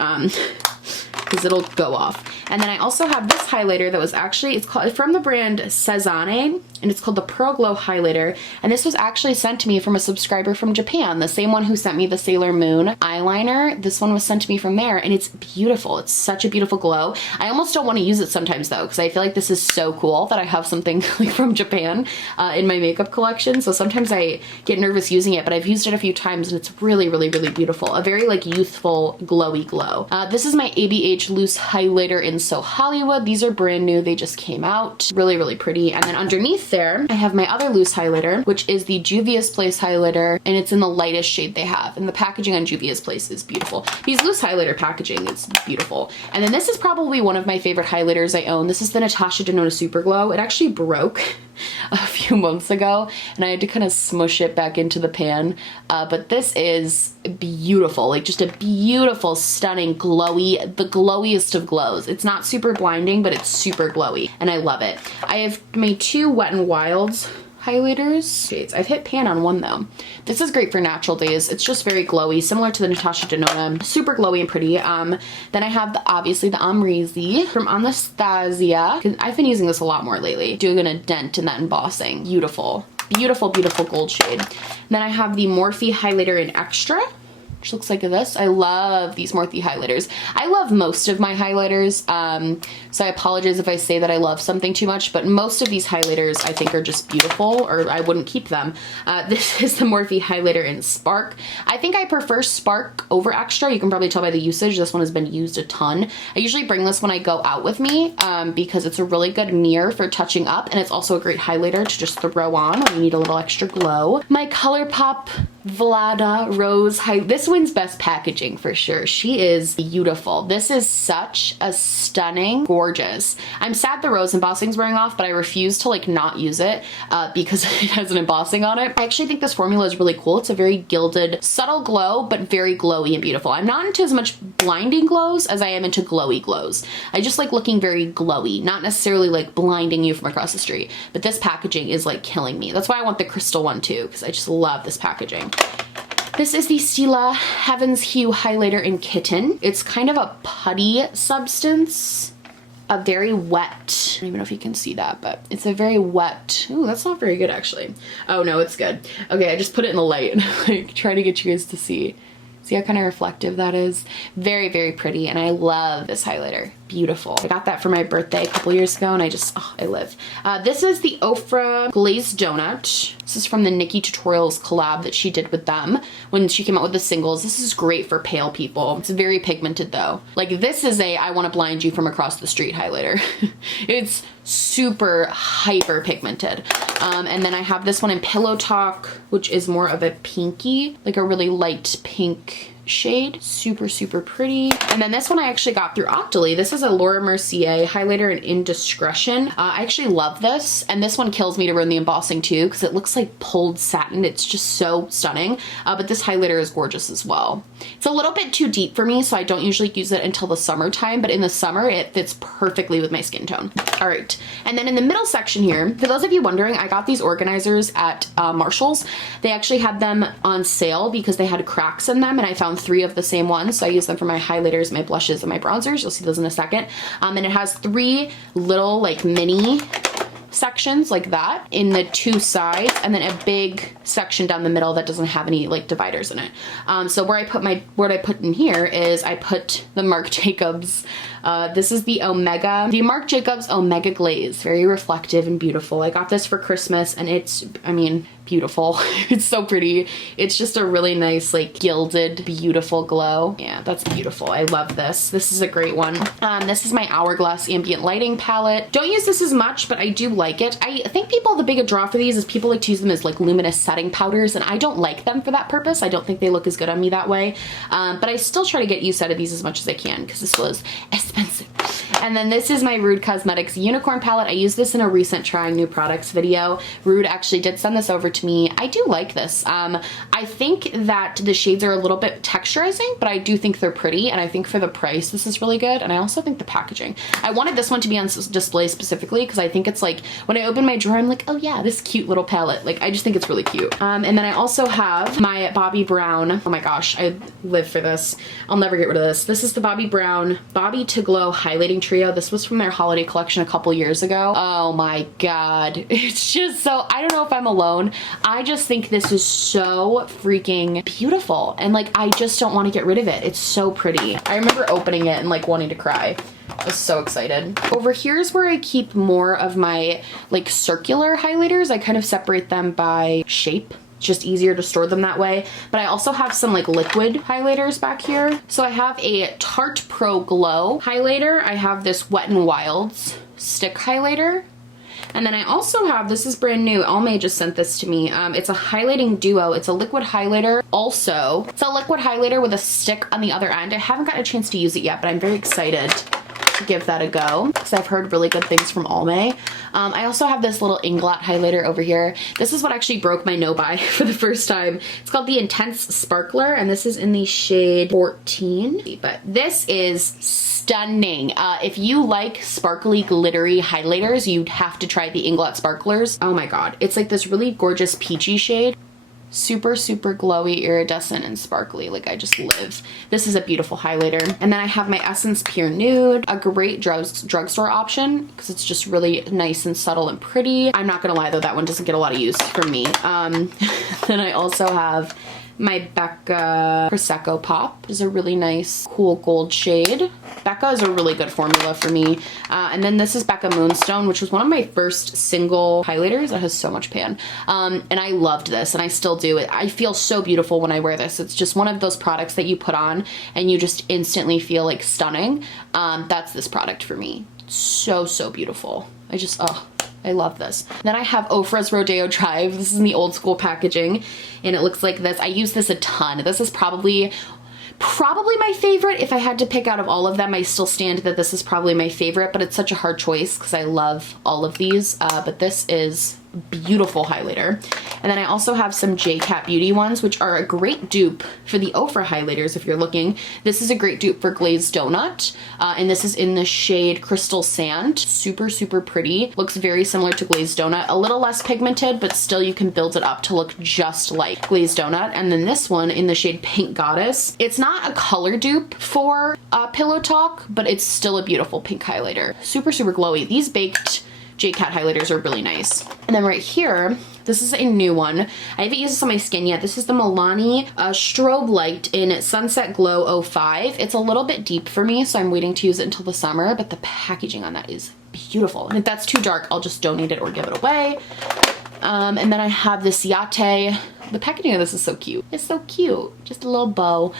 Because it'll go off. And then I also have this highlighter that was actually, it's called from the brand Cezanne, and it's called the Pearl Glow highlighter. And this was actually sent to me from a subscriber from Japan, the same one who sent me the Sailor Moon eyeliner. This one was sent to me from there, and it's beautiful. It's such a beautiful glow. I almost don't want to use it sometimes though, because I feel like this is so cool that I have something like from Japan in my makeup collection. So sometimes I get nervous using it, but I've used it a few times, and it's really beautiful. A very like youthful glowy glow. This is my ABH Loose highlighter in So Hollywood. These are brand new. They just came out. Really pretty. And then underneath underneath there, I have my other loose highlighter, which is the Juvia's Place highlighter, and it's in the lightest shade they have. And the packaging on Juvia's Place is beautiful. These loose highlighter packaging is beautiful. And then this is probably one of my favorite highlighters I own. This is the Natasha Denona Super Glow. It actually broke a few months ago, and I had to kind of smush it back into the pan. But this is beautiful, like just a beautiful, stunning, glowy, the glowiest of glows. It's not super blinding, but it's super glowy, and I love it. I have made two Wet n Wilds highlighters shades. I've hit pan on one though. This is great for natural days. It's just very glowy, similar to the Natasha Denona, super glowy and pretty. Then I have obviously the Amrezy from Anastasia. I've been using this a lot more lately, doing a dent in that embossing. Beautiful, beautiful, beautiful gold shade. And then I have the Morphe highlighter in Extra, which looks like this. I love these Morphe highlighters. I love most of my highlighters, so I apologize if I say that I love something too much, but most of these highlighters I think are just beautiful, or I wouldn't keep them. This is the Morphe highlighter in Spark. I think I prefer Spark over Extra. You can probably tell by the usage. This one has been used a ton. I usually bring this when I go out with me because it's a really good mirror for touching up, and it's also a great highlighter to just throw on when you need a little extra glow. My ColourPop Vlada Rose this one's best packaging for sure. She is beautiful. This is such a stunning, gorgeous. I'm sad the rose embossing's wearing off, but I refuse to like not use it because it has an embossing on it. I actually think this formula is really cool. It's a very gilded, subtle glow, but very glowy and beautiful. I'm not into as much blinding glows as I am into glowy glows. I just like looking very glowy, not necessarily like blinding you from across the street, but this packaging is like killing me. That's why I want the crystal one too, because I just love this packaging. This is the Stila Heaven's Hue highlighter in Kitten. It's kind of a putty substance, a very wet, I don't even know if you can see that, but it's a very wet, ooh, that's not very good actually. Oh no, it's good. Okay, I just put it in the light and like try to get you guys to see. See how kind of reflective that is? Very, very pretty, and I love this highlighter. Beautiful. I got that for my birthday a couple years ago, and I just, oh, I live. This is the Ofra Glazed Donut. This is from the Nikki Tutorials collab that she did with them when she came out with the singles. This is great for pale people. It's very pigmented though. Like this is a I want to blind you from across the street highlighter. It's super hyper pigmented. And then I have this one in Pillow Talk, which is more of a pinky, like a really light pink shade. Super, super pretty. And then this one I actually got through Octoly. This is a Laura Mercier highlighter in Indiscretion. I actually love this, and this one kills me to ruin the embossing too because it looks like pulled satin. It's just so stunning, but this highlighter is gorgeous as well. It's a little bit too deep for me, so I don't usually use it until the summertime, but in the summer it fits perfectly with my skin tone. All right, and then in the middle section here, for those of you wondering, I got these organizers at Marshall's. They actually had them on sale because they had cracks in them, and I found 3 of the same ones, so I use them for my highlighters, my blushes, and my bronzers. You'll see those in a second. And it has 3 little like mini sections like that in the 2 sides, and then a big section down the middle that doesn't have any like dividers in it. So where I put in here is I put the Marc Jacobs. This is the Marc Jacobs Omega Glaze. Very reflective and beautiful. I got this for Christmas, and it's, I mean, beautiful. It's so pretty. It's just a really nice, like, gilded, beautiful glow. Yeah, that's beautiful. I love this. This is a great one. This is my Hourglass Ambient Lighting palette. Don't use this as much, but I do like it. I think the big draw for these is people like to use them as like luminous setting powders, and I don't like them for that purpose. I don't think they look as good on me that way. But I still try to get use out of these as much as I can because this was expensive. And then this is my Rude Cosmetics Unicorn palette. I used this in a recent trying new products video. Rude actually did send this over to me. I do like this. I think that the shades are a little bit texturizing, but I do think they're pretty, and I think for the price this is really good, and I also think the packaging. I wanted this one to be on display specifically because I think it's like, when I open my drawer I'm like, oh yeah, this cute little palette. Like, I just think it's really cute. And then I also have my Bobbi Brown, oh my gosh, I live for this. I'll never get rid of this. This is the Bobbi Brown Bobbi to Glow Highlighting Trio. This was from their holiday collection a couple years ago. Oh my god, it's just so, I don't know if I'm alone. I just think this is so freaking beautiful, and like, I just don't want to get rid of it. It's so pretty. I remember opening it and like wanting to cry. I was so excited. Over here is where I keep more of my like circular highlighters. I kind of separate them by shape. It's just easier to store them that way. But I also have some like liquid highlighters back here. So I have a Tarte Pro Glow highlighter. I have this Wet n Wild's stick highlighter. And then I also have, this is brand new, Almay just sent this to me. It's a highlighting duo. It's a liquid highlighter. Also, it's a liquid highlighter with a stick on the other end. I haven't gotten a chance to use it yet, but I'm very excited to give that a go because I've heard really good things from Almay. I also have this little Inglot highlighter over here. This is what actually broke my no-buy for the first time. It's called the Intense Sparkler, and this is in the shade 14. But this is stunning. If you like sparkly, glittery highlighters, you'd have to try the Inglot Sparklers. Oh my god. It's like this really gorgeous peachy shade. Super, super glowy, iridescent, and sparkly. Like, I just live. This is a beautiful highlighter. And then I have my Essence Pure Nude, a great drugstore option because it's just really nice and subtle and pretty. I'm not gonna lie though, that one doesn't get a lot of use from me. Then I also have my Becca Prosecco Pop. Is a really nice, cool gold shade. Becca is a really good formula for me. And then this is Becca Moonstone, which was one of my first single highlighters. It has so much pan. And I loved this, and I still do. I feel so beautiful when I wear this. It's just one of those products that you put on and you just instantly feel like stunning. That's this product for me. So, so beautiful. I just, oh. I love this. Then I have Ofra's Rodeo Drive. This is in the old school packaging, and it looks like this. I use this a ton. This is probably my favorite. If I had to pick out of all of them, I still stand that this is probably my favorite, but it's such a hard choice because I love all of these. But this is beautiful highlighter. And then I also have some JCat Beauty ones, which are a great dupe for the Ofra highlighters if you're looking. This is a great dupe for Glazed Donut, and this is in the shade Crystal Sand. Super, super pretty. Looks very similar to Glazed Donut. A little less pigmented, but still you can build it up to look just like Glazed Donut. And then this one in the shade Pink Goddess. It's not a color dupe for Pillow Talk, but it's still a beautiful pink highlighter. Super, super glowy. These baked JCat highlighters are really nice. And then right here, this is a new one. I haven't used this on my skin yet. This is the Milani Strobe Light in Sunset Glow 05. It's a little bit deep for me, so I'm waiting to use it until the summer, but the packaging on that is beautiful. And if that's too dark, I'll just donate it or give it away. And then I have this Ciate. The packaging of this is so cute. It's so cute. Just a little bow.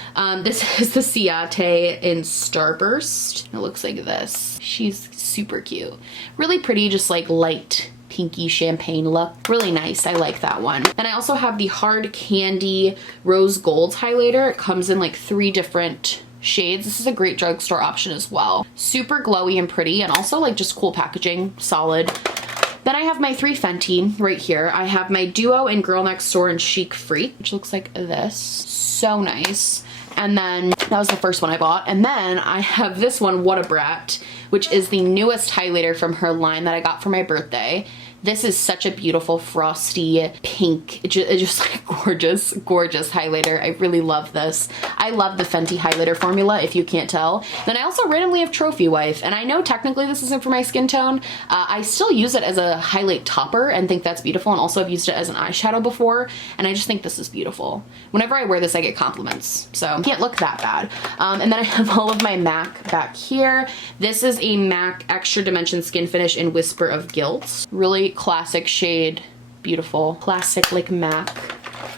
This is the Ciate in Starburst. It looks like this. She's super cute. Really pretty, just like light pinky champagne look. Really nice. I like that one. And I also have the Hard Candy Rose Gold highlighter. It comes in like 3 different shades. This is a great drugstore option as well. Super glowy and pretty, and also like just cool packaging, solid. Then I have my 3 Fenty right here. I have my Duo in Girl Next Door and Chic Freak, which looks like this. So nice. And then that was the first one I bought. And then I have this one, What a Brat, which is the newest highlighter from her line that I got for my birthday. This is such a beautiful frosty pink, it's just like gorgeous, gorgeous highlighter. I really love this. I love the Fenty highlighter formula, if you can't tell. Then I also randomly have Trophy Wife, and I know technically this isn't for my skin tone. I still use it as a highlight topper and think that's beautiful, and also I've used it as an eyeshadow before, and I just think this is beautiful. Whenever I wear this, I get compliments, so it can't look that bad. And then I have all of my MAC back here. This is a MAC Extra Dimension Skin Finish in Whisper of Guilt. Really classic shade, beautiful, classic like MAC.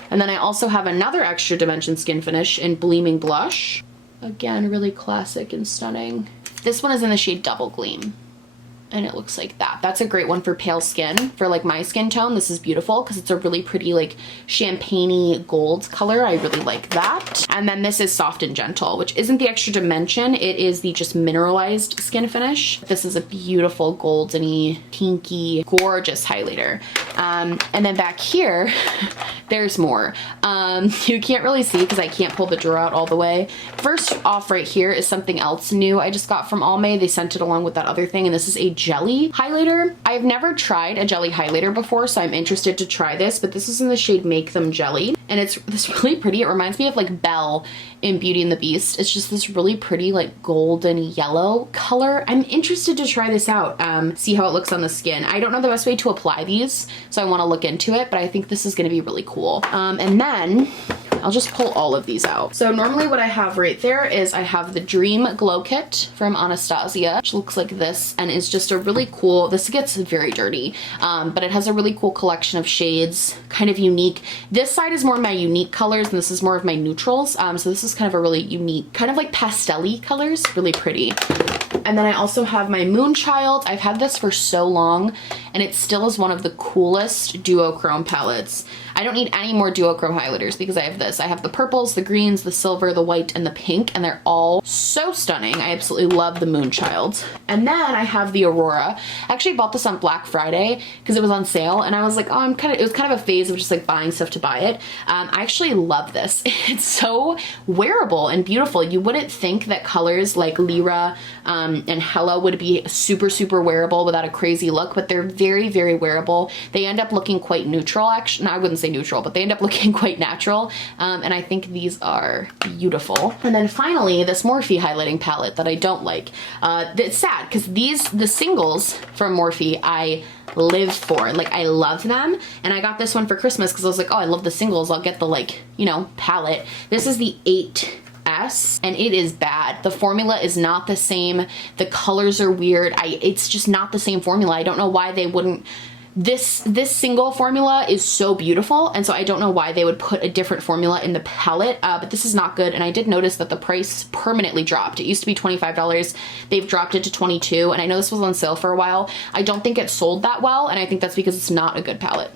And then I also have another Extra Dimension Skin Finish in Gleaming Blush. Again, really classic and stunning. This one is in the shade Double Gleam, and it looks like that. That's a great one for pale skin. For like my skin tone, this is beautiful because it's a really pretty like champagne-y gold color. I really like that. And then this is Soft and Gentle, which isn't the Extra Dimension. It is the just mineralized skin finish. This is a beautiful golden-y, pinky, gorgeous highlighter. And then back here, there's more. You can't really see because I can't pull the drawer out all the way. First off right here is something else new I just got from Almay. They sent it along with that other thing, and this is a jelly highlighter. I've never tried a jelly highlighter before, so I'm interested to try this, but this is in the shade Make Them Jelly, and it's this really pretty. It reminds me of like Belle in Beauty and the Beast. It's just this really pretty like golden yellow color. I'm interested to try this out, see how it looks on the skin. I don't know the best way to apply these, so I want to look into it, but I think this is going to be really cool. And then I'll just pull all of these out. So normally what I have right there is I have the Dream Glow Kit from Anastasia, which looks like this and is just a really cool, this gets very dirty, but it has a really cool collection of shades, kind of unique. This side is more of my unique colors and this is more of my neutrals. So this is kind of a really unique, kind of like pastel-y colors, really pretty. And then I also have my Moonchild. I've had this for so long and it still is one of the coolest duochrome palettes. I don't need any more duochrome highlighters because I have this. I have the purples, the greens, the silver, the white, and the pink, and they're all so stunning. I absolutely love the Moonchild. And then I have the Aurora. I actually bought this on Black Friday because it was on sale, and I was like, oh, it was kind of a phase of just like buying stuff to buy it. I actually love this. It's so wearable and beautiful. You wouldn't think that colors like Lyra and Hella would be super, super wearable without a crazy look, but they're very, very wearable. They end up looking quite neutral, actually. No, I wouldn't say neutral, but they end up looking quite natural. And I think these are beautiful. And then finally, this Morphe highlighting palette that I don't like. It's sad because the singles from Morphe, I live for. Like, I love them. And I got this one for Christmas because I was like, oh, I love the singles. I'll get the, like, you know, palette. This is the 8S and it is bad. The formula is not the same. The colors are weird. It's just not the same formula. I don't know why they wouldn't. This single formula is so beautiful, and so I don't know why they would put a different formula in the palette, but this is not good. And I did notice that the price permanently dropped. It used to be $25. They've dropped it to $22, and I know this was on sale for a while. I don't think it sold that well, and I think that's because it's not a good palette.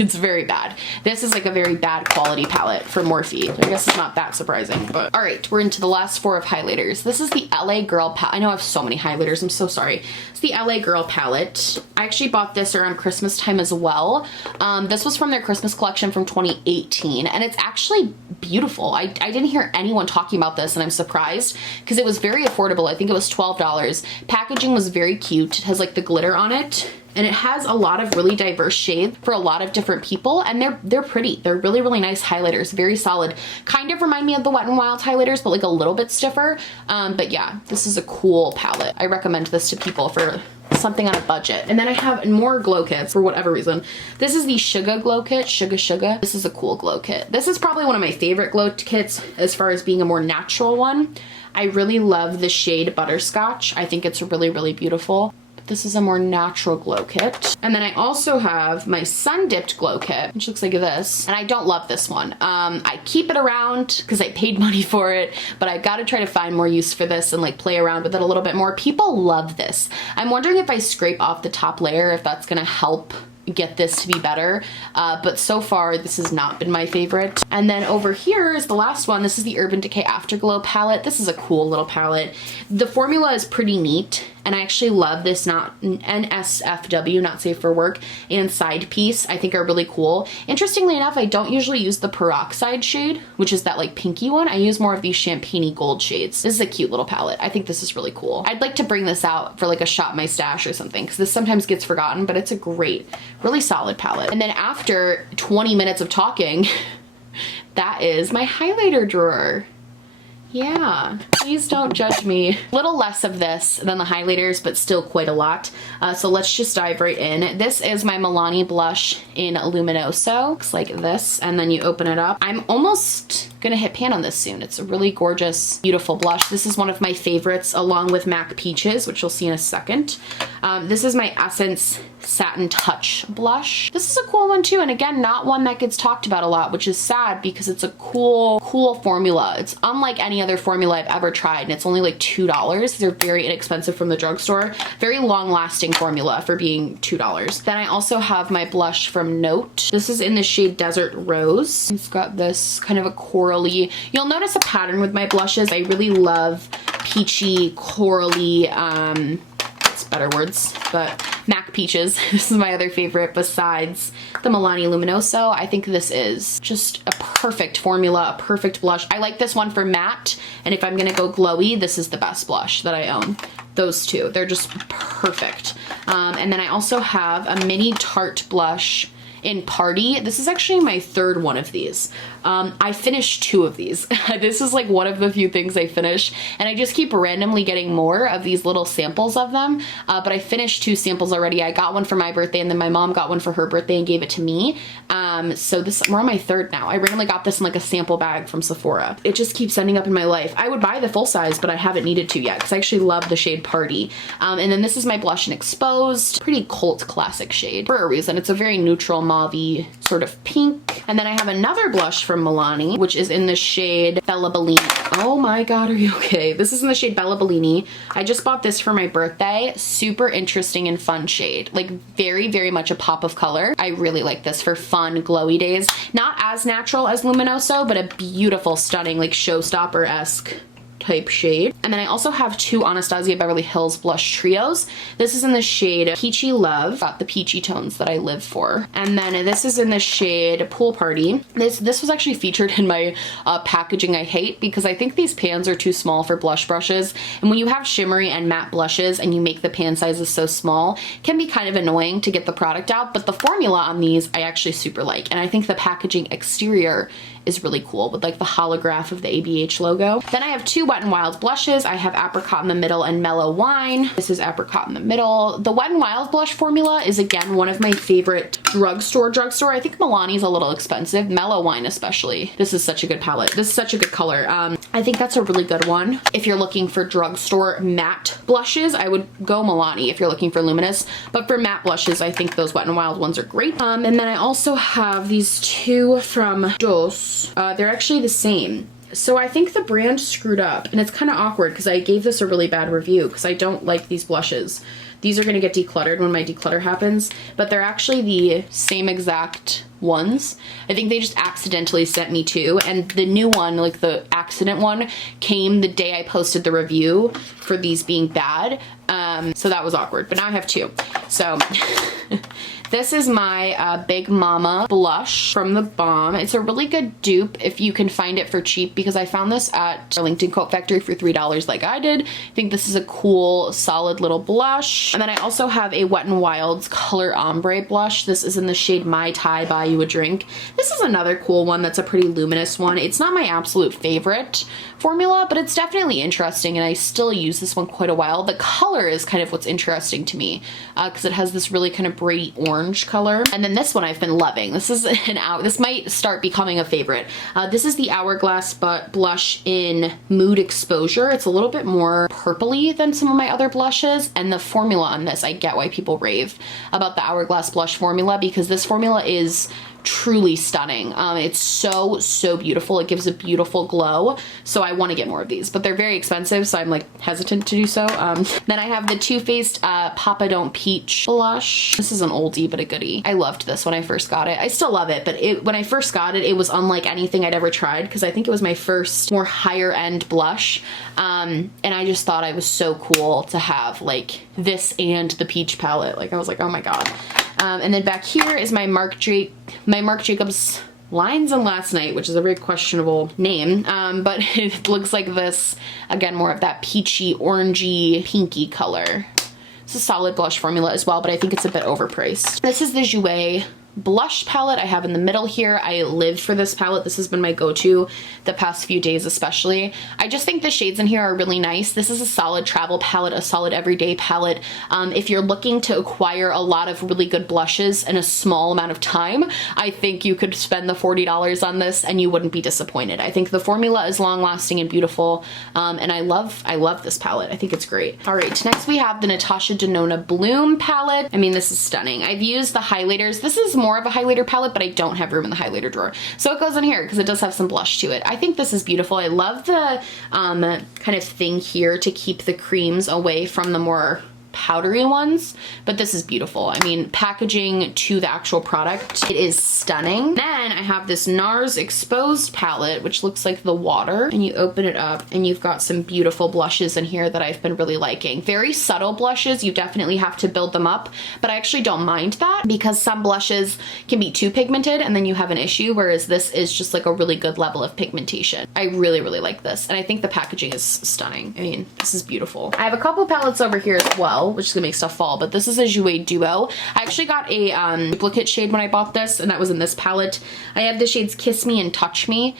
It's very bad. This is like a very bad quality palette for Morphe. I guess it's not that surprising, but all right, we're into the last 4 of highlighters. This is the LA Girl palette. I know I have so many highlighters. I'm so sorry. It's the LA Girl palette. I actually bought this around Christmas time as well. This was from their Christmas collection from 2018, and it's actually beautiful. I didn't hear anyone talking about this, and I'm surprised because it was very affordable. I think it was $12. Packaging was very cute. It has like the glitter on it, and it has a lot of really diverse shades for a lot of different people, and they're pretty. They're really, really nice highlighters, very solid. Kind of remind me of the Wet n Wild highlighters, but like a little bit stiffer. But yeah, this is a cool palette. I recommend this to people for something on a budget. And then I have more glow kits for whatever reason. This is the Sugar Glow Kit, Sugar. This is a cool glow kit. This is probably one of my favorite glow kits as far as being a more natural one. I really love the shade Butterscotch. I think it's really, really beautiful. This is a more natural glow kit. And then I also have my Sun Dipped Glow Kit, which looks like this. And I don't love this one. I keep it around because I paid money for it, but I gotta try to find more use for this and like play around with it a little bit more. People love this. I'm wondering if I scrape off the top layer, if that's gonna help get this to be better, but so far this has not been my favorite. And then over here is the last one. This is the Urban Decay Afterglow palette. This is a cool little palette. The formula is pretty neat, and I actually love this NSFW, not safe for work, and side piece. I think are really cool. Interestingly enough, I don't usually use the peroxide shade, which is that like pinky one. I use more of these champagne-y gold shades. This is a cute little palette. I think this is really cool. I'd like to bring this out for like a shop in my stash or something, because this sometimes gets forgotten, but it's a great, really solid palette. And then after 20 minutes of talking, that is my highlighter drawer. Yeah, please don't judge me. A little less of this than the highlighters, but still quite a lot. So let's just dive right in. This is my Milani blush in Luminoso. Looks like this, and then you open it up. I'm almost gonna hit pan on this soon. It's a really gorgeous, beautiful blush. This is one of my favorites, along with MAC Peaches, which you'll see in a second. This is my Essence Satin Touch blush. This is a cool one too, and again, not one that gets talked about a lot, which is sad because it's a cool formula. It's unlike any other formula I've ever tried, and it's only like $2. They're very inexpensive from the drugstore. Very long-lasting formula for being $2. Then I also have my blush from Note. This is in the shade Desert Rose. It's got this kind of a corally. You'll notice a pattern with my blushes. I really love peachy, corally, it's better words, but MAC Peaches. This is my other favorite besides the Milani Luminoso. I think this is just a perfect formula, a perfect blush. I like this one for matte, and if I'm gonna go glowy, this is the best blush that I own. Those two, they're just perfect. And then I also have a mini Tarte blush in Party. This is actually my third one of these. I finished 2 of these. This is like one of the few things I finish, and I just keep randomly getting more of these little samples of them, but I finished 2 samples already. I got one for my birthday, and then my mom got one for her birthday and gave it to me. So we're on my third now. I randomly got this in like a sample bag from Sephora. It just keeps ending up in my life. I would buy the full size, but I haven't needed to yet because I actually love the shade Party. And then this is my blush in Exposed. Pretty cult classic shade for a reason. It's a very neutral mauve-y sort of pink. And then I have another blush from Milani, which is in the shade Bella Bellini. Oh my God, are you okay? This is in the shade Bella Bellini. I just bought this for my birthday. Super interesting and fun shade. Like very, very much a pop of color. I really like this for fun, glowy days. Not as natural as Luminoso, but a beautiful, stunning, like showstopper-esque type shade. And then I also have two Anastasia Beverly Hills blush trios. This is in the shade Peachy Love. Got the peachy tones that I live for. And then this is in the shade Pool Party. This was actually featured in my packaging I hate because I think these pans are too small for blush brushes. And when you have shimmery and matte blushes and you make the pan sizes so small, it can be kind of annoying to get the product out. But the formula on these I actually super like. And I think the packaging exterior is really cool with like the holograph of the ABH logo. Then I have two Wet n Wild blushes. I have Apricot in the middle and Mellow Wine. This is Apricot in the middle. The Wet n Wild blush formula is again one of my favorite drugstore. I think Milani's a little expensive. Mellow Wine especially. This is such a good palette. This is such a good color. I think that's a really good one. If you're looking for drugstore matte blushes, I would go Milani if you're looking for luminous. But for matte blushes, I think those Wet n Wild ones are great. And then I also have these two from Dos. They're actually the same. So I think the brand screwed up, and it's kind of awkward because I gave this a really bad review because I don't like these blushes. These are going to get decluttered when my declutter happens, but they're actually the same exact ones. I think they just accidentally sent me two, and the new one, like the accident one, came the day I posted the review for these being bad. So that was awkward, but now I have two. So this is my Big Mama blush from The Balm. It's a really good dupe if you can find it for cheap because I found this at Burlington Coat Factory for $3 like I did. I think this is a cool, solid little blush. And then I also have a Wet n Wild's Color Ombre blush. This is in the shade Mai Tai Buy You a Drink. This is another cool one that's a pretty luminous one. It's not my absolute favorite formula, but it's definitely interesting and I still use this one quite a while. The color is kind of what's interesting to me because it has this really kind of bright orange color. And then this one I've been loving. This is this might start becoming a favorite. This is the Hourglass blush in Mood Exposure. It's a little bit more purpley than some of my other blushes, and the formula on this, I get why people rave about the Hourglass blush formula because this formula is truly stunning. It's so beautiful. It gives a beautiful glow. So I want to get more of these, but they're very expensive, so I'm like hesitant to do so. Then I have the Too Faced Papa Don't Peach blush. This is an oldie but a goodie. I loved this when I first got it. I still love it, but when I first got it, it was unlike anything I'd ever tried because I think it was my first more higher end blush. And I just thought I was so cool to have like this and the peach palette. Like I was like, oh my God. And then back here is my Marc Jacobs Lines and Last Night, which is a very questionable name, but it looks like this, again, more of that peachy, orangey, pinky color. It's a solid blush formula as well, but I think it's a bit overpriced. This is the Jouer blush palette I have in the middle here. I lived for this palette. This has been my go-to the past few days especially. I just think the shades in here are really nice. This is a solid travel palette, a solid everyday palette. If you're looking to acquire a lot of really good blushes in a small amount of time, I think you could spend the $40 on this and you wouldn't be disappointed. I think the formula is long-lasting and beautiful, and I love this palette. I think it's great. All right, next we have the Natasha Denona Bloom palette. I mean, this is stunning. I've used the highlighters. This is more of a highlighter palette, but I don't have room in the highlighter drawer. So it goes in here because it does have some blush to it. I think this is beautiful. I love the kind of thing here to keep the creams away from the more powdery ones, but this is beautiful. I mean, packaging to the actual product, it is stunning. Then I have this NARS Exposed palette, which looks like the water, and you open it up and you've got some beautiful blushes in here that I've been really liking. Very subtle blushes. You definitely have to build them up, but I actually don't mind that because some blushes can be too pigmented and then you have an issue, whereas this is just like a really good level of pigmentation. I really like this, and I think the packaging is stunning. I mean, this is beautiful. I have a couple palettes over here as well, which is gonna make stuff fall, but this is a Jouer Duo. I actually got a duplicate shade when I bought this, and that was in this palette. I have the shades Kiss Me and Touch Me.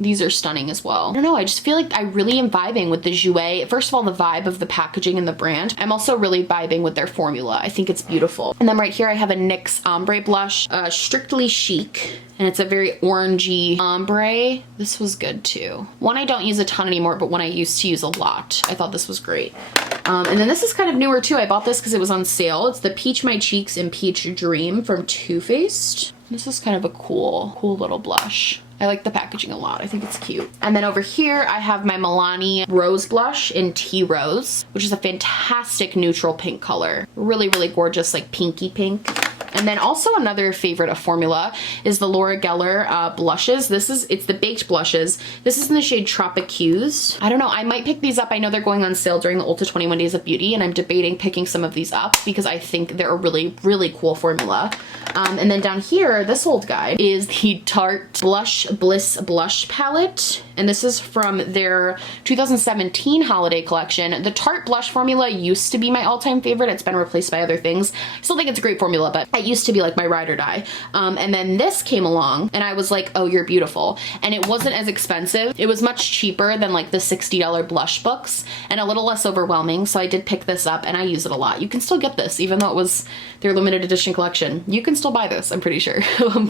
These are stunning as well. I don't know, I just feel like I really am vibing with the Jouer. First of all, the vibe of the packaging and the brand. I'm also really vibing with their formula. I think it's beautiful. And then right here I have a NYX ombre blush, Strictly Chic, and it's a very orangey ombre. This was good too. One I don't use a ton anymore, but one I used to use a lot. I thought this was great. And then this is kind of newer too. I bought this because it was on sale. It's the Peach My Cheeks in Peach Dream from Too Faced. This is kind of a cool little blush. I like the packaging a lot. I think it's cute. And then over here, I have my Milani Rose Blush in Tea Rose, which is a fantastic neutral pink color. Really, really gorgeous, like pinky pink. And then also another favorite of formula is the Laura Geller blushes. It's the baked blushes. This is in the shade Tropicuse. I don't know, I might pick these up. I know they're going on sale during the Ulta 21 Days of Beauty, and I'm debating picking some of these up because I think they're a really, really cool formula. And then down here, this old guy is the Tarte Blush Bliss Blush Palette. And this is from their 2017 holiday collection. The Tarte blush formula used to be my all-time favorite. It's been replaced by other things. I still think it's a great formula, but it used to be like my ride or die. And then this came along and I was like, oh, you're beautiful. And it wasn't as expensive. It was much cheaper than like the $60 blush books and a little less overwhelming. So I did pick this up and I use it a lot. You can still get this, even though it was their limited edition collection. You can still buy this, I'm pretty sure,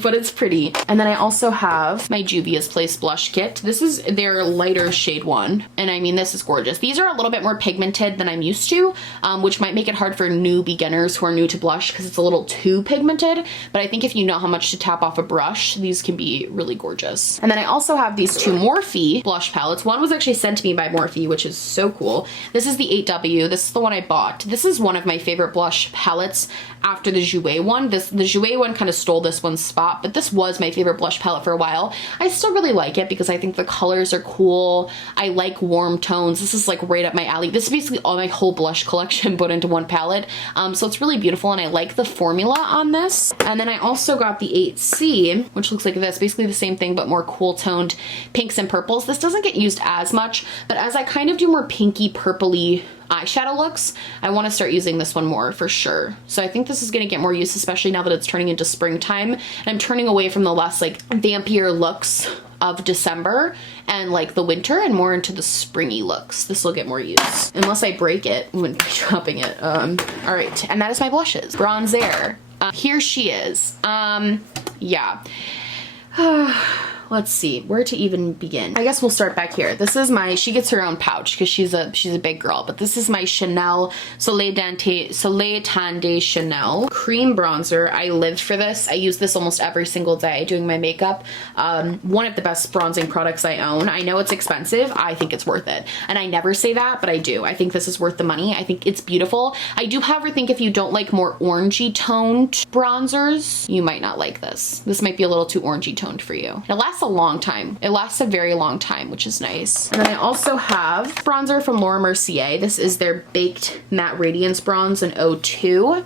but it's pretty. And then I also have my Juvia's Place blush kit. This is their lighter shade one. And I mean, this is gorgeous. These are a little bit more pigmented than I'm used to, which might make it hard for new beginners who are new to blush because it's a little too pigmented. But I think if you know how much to tap off a brush, these can be really gorgeous. And then I also have these two Morphe blush palettes. One was actually sent to me by Morphe, which is so cool. This is the 8W. This is the one I bought. This is one of my favorite blush palettes after the Jouer one. The Jouer one kind of stole this one's spot, but this was my favorite blush palette for a while. I still really like it because I think the colors are cool. I like warm tones. This is like right up my alley. This is basically all my whole blush collection put into one palette. So it's really beautiful and I like the formula on this. And then I also got the 8C, which looks like this, basically the same thing but more cool toned pinks and purples. This doesn't get used as much, but as I kind of do more pinky purpley eyeshadow looks, I want to start using this one more for sure. So I think this is going to get more use, especially now that it's turning into springtime. And I'm turning away from the less like vampier looks of December and like the winter and more into the springy looks. This will get more use unless I break it when dropping it. All right, and that is my blushes. Bronzer. Here she is. Yeah. Let's see where to even begin. I guess we'll start back here. This is my, she gets her own pouch because she's a big girl, but this is my Chanel Soleil Tendé Chanel cream bronzer. I lived for this. I use this almost every single day doing my makeup. One of the best bronzing products I own. I know it's expensive. I think it's worth it. And I never say that, but I do. I think this is worth the money. I think it's beautiful. I do, however, think if you don't like more orangey toned bronzers, you might not like this. This might be a little too orangey toned for you. It lasts a long time. It lasts a very long time, which is nice. And then I also have bronzer from Laura Mercier. This is their Baked Matte Radiance Bronze in 02.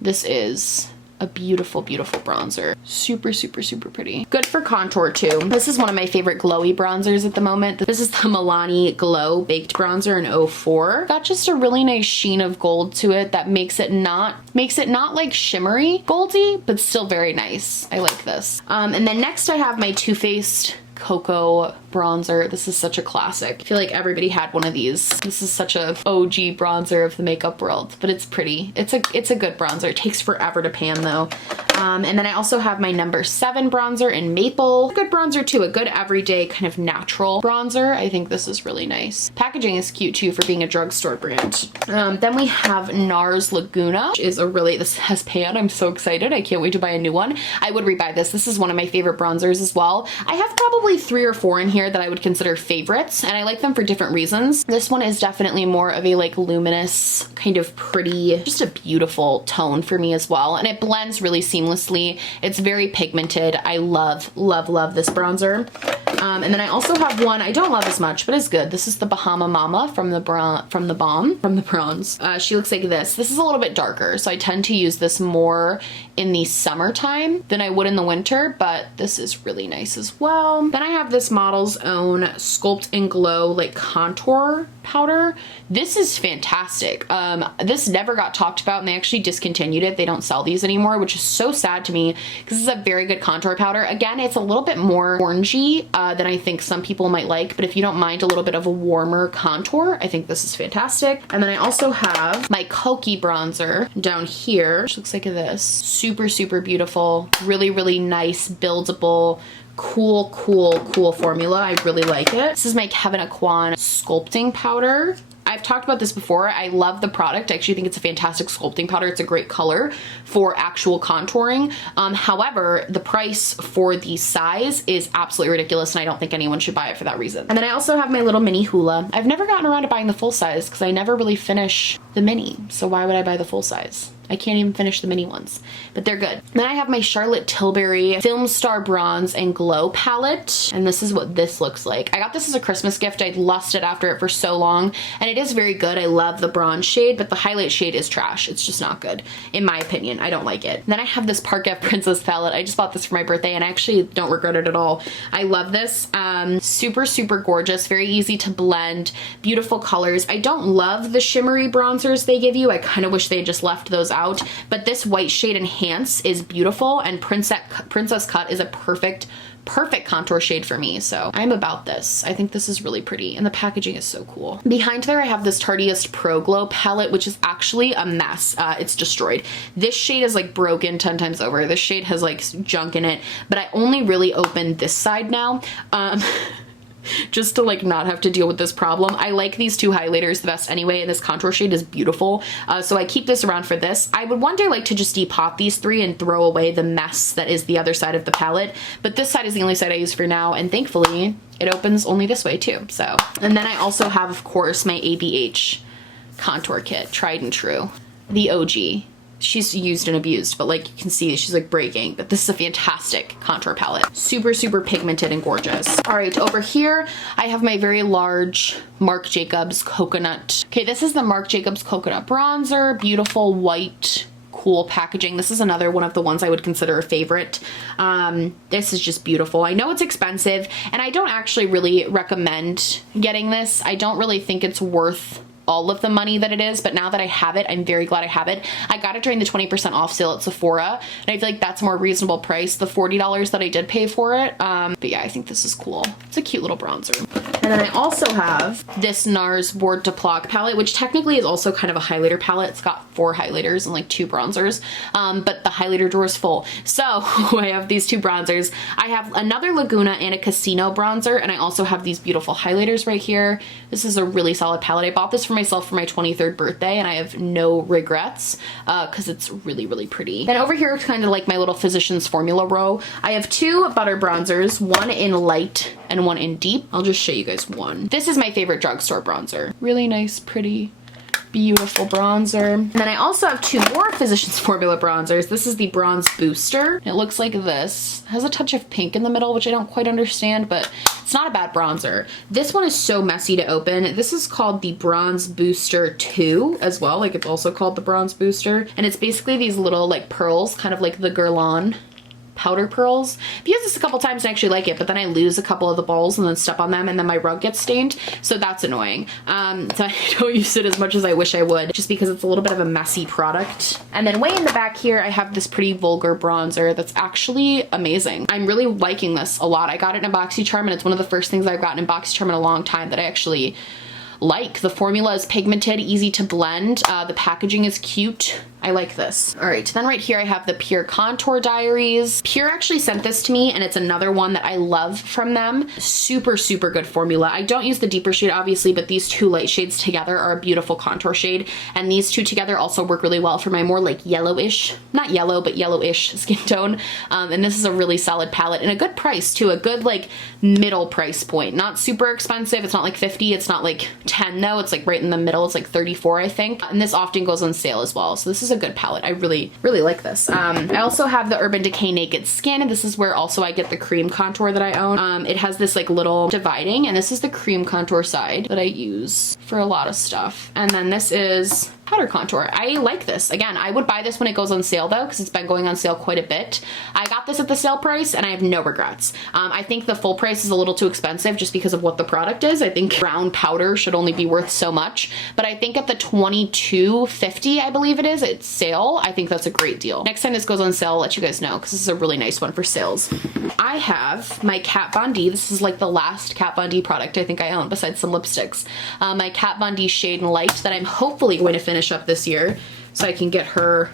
This is a beautiful, beautiful bronzer. Super, super, super pretty. Good for contour too. This is one of my favorite glowy bronzers at the moment. This is the Milani Glow Baked Bronzer in 04. Got just a really nice sheen of gold to it that makes it not like shimmery goldy, but still very nice. I like this. And then next I have my Too Faced Cocoa bronzer. This is such a classic. I feel like everybody had one of these. This is such a OG bronzer of the makeup world, but it's pretty. It's a good bronzer. It takes forever to pan though. And then I also have my number 7 bronzer in Maple. A good bronzer too, a good everyday kind of natural bronzer. I think this is really nice. Packaging is cute too for being a drugstore brand. Then we have NARS Laguna, which is this has pan. I'm so excited. I can't wait to buy a new one. I would rebuy this. This is one of my favorite bronzers as well. I have probably 3 or 4 in here that I would consider favorites, and I like them for different reasons. This one is definitely more of a like luminous, kind of pretty, just a beautiful tone for me as well, and it blends really seamlessly. It's very pigmented. I love, love, love this bronzer. And then I also have one I don't love as much, but it's good. This is the Bahama Mama from the bronze. She looks like this. This is a little bit darker, so I tend to use this more in the summertime than I would in the winter, but this is really nice as well. Then I have this Model's Own Sculpt and Glow like contour powder. This is fantastic. This never got talked about and they actually discontinued it. They don't sell these anymore, which is so sad to me because this is a very good contour powder. Again, it's a little bit more orangey than I think some people might like, but if you don't mind a little bit of a warmer contour, I think this is fantastic. And then I also have my Kokie bronzer down here, which looks like this. Super, super beautiful. Really, really nice, buildable, cool formula. I really like it. This is my Kevyn Aucoin sculpting powder. I've talked about this before. I love the product. I actually think it's a fantastic sculpting powder. It's a great color for actual contouring. However, the price for the size is absolutely ridiculous and I don't think anyone should buy it for that reason. And then I also have my little mini Hoola. I've never gotten around to buying the full size because I never really finish the mini. So why would I buy the full size? I can't even finish the mini ones, but they're good. Then I have my Charlotte Tilbury Film Star Bronze and Glow palette, and this is what this looks like. I got this as a Christmas gift. I'd lusted after it for so long, and it is very good. I love the bronze shade, but the highlight shade is trash. It's just not good, in my opinion. I don't like it. And then I have this Park F Princess palette. I just bought this for my birthday, and I actually don't regret it at all. I love this. Super, super gorgeous, very easy to blend, beautiful colors. I don't love the shimmery bronzers they give you. I kind of wish they had just left those out, but this white shade Enhance is beautiful, and Princess Cut is a perfect contour shade for me, so I'm about this. I think this is really pretty, and the packaging is so cool. Behind there, I have this Tarteist Pro Glow palette, which is actually a mess. It's destroyed. This shade is like broken 10 times over. This shade has like junk in it, but I only really opened this side now. Just to like not have to deal with this problem. I like these two highlighters the best anyway, and this contour shade is beautiful. So I keep this around for this. I would one day like to just depot these three and throw away the mess that is the other side of the palette, but this side is the only side I use for now, and thankfully it opens only this way too. So, and then I also have, of course, my ABH contour kit, tried and true, the OG. She's used and abused, but like you can see she's like breaking, but this is a fantastic contour palette. Super, super pigmented and gorgeous. All right, over here, I have my very large Marc Jacobs Coconut. Okay, this is the Marc Jacobs Coconut Bronzer, beautiful white, cool packaging. This is another one of the ones I would consider a favorite. This is just beautiful. I know it's expensive, and I don't actually really recommend getting this. I don't really think it's worth all of the money that it is, but now that I have it, I'm very glad I have it. I got it during the 20% off sale at Sephora, and I feel like that's a more reasonable price, the $40 that I did pay for it. But yeah, I think this is cool. It's a cute little bronzer. And then I also have this NARS Board de Plaque palette, which technically is also kind of a highlighter palette. It's got 4 highlighters and like 2 bronzers, but the highlighter drawer is full. So I have these 2 bronzers. I have another Laguna and a Casino bronzer, and I also have these beautiful highlighters right here. This is a really solid palette. I bought this for myself for my 23rd birthday, and I have no regrets because it's really, really pretty. Then over here is kind of like my little Physicians Formula row. I have 2 butter bronzers, one in light and one in deep. I'll just show you guys one. This is my favorite drugstore bronzer. Really nice, pretty, beautiful bronzer. And then I also have 2 more Physicians Formula bronzers. This is the Bronze Booster. It looks like this. It has a touch of pink in the middle, which I don't quite understand, but it's not a bad bronzer. This one is so messy to open. This is called the Bronze Booster 2 as well. Like, it's also called the Bronze Booster. And it's basically these little like pearls, kind of like the Guerlain powder pearls. I've used this a couple times and I actually like it, but then I lose a couple of the balls and then step on them and then my rug gets stained, so that's annoying. So I don't use it as much as I wish I would, just because it's a little bit of a messy product. And then way in the back here, I have this pretty vulgar bronzer that's actually amazing. I'm really liking this a lot. I got it in a BoxyCharm, and it's one of the first things I've gotten in BoxyCharm in a long time that I actually like. The formula is pigmented, easy to blend. The packaging is cute. I like this. All right, then right here I have the Pure Contour Diaries. Pure actually sent this to me, and it's another one that I love from them. Super, super good formula. I don't use the deeper shade, obviously, but these 2 light shades together are a beautiful contour shade, and these 2 together also work really well for my more like yellowish, not yellow, but yellowish skin tone. And this is a really solid palette, and a good price too, a good like middle price point. Not super expensive. It's not like 50, it's not like 10 though. It's like right in the middle. It's like 34, I think. And this often goes on sale as well. So this is a good palette. I really, really like this. I also have the Urban Decay Naked Skin, and this is where also I get the cream contour that I own. It has this like little dividing, and this is the cream contour side that I use for a lot of stuff. And then this is powder contour. I like this. Again, I would buy this when it goes on sale though, because it's been going on sale quite a bit. I got this at the sale price and I have no regrets. I think the full price is a little too expensive just because of what the product is. I think brown powder should only be worth so much, but I think at the $22.50, I believe it is, it's sale. I think that's a great deal. Next time this goes on sale, I'll let you guys know, because this is a really nice one for sales. I have my Kat Von D. This is like the last Kat Von D product I think I own, besides some lipsticks. My Kat Von D Shade and Light that I'm hopefully going to finish up this year so I can get her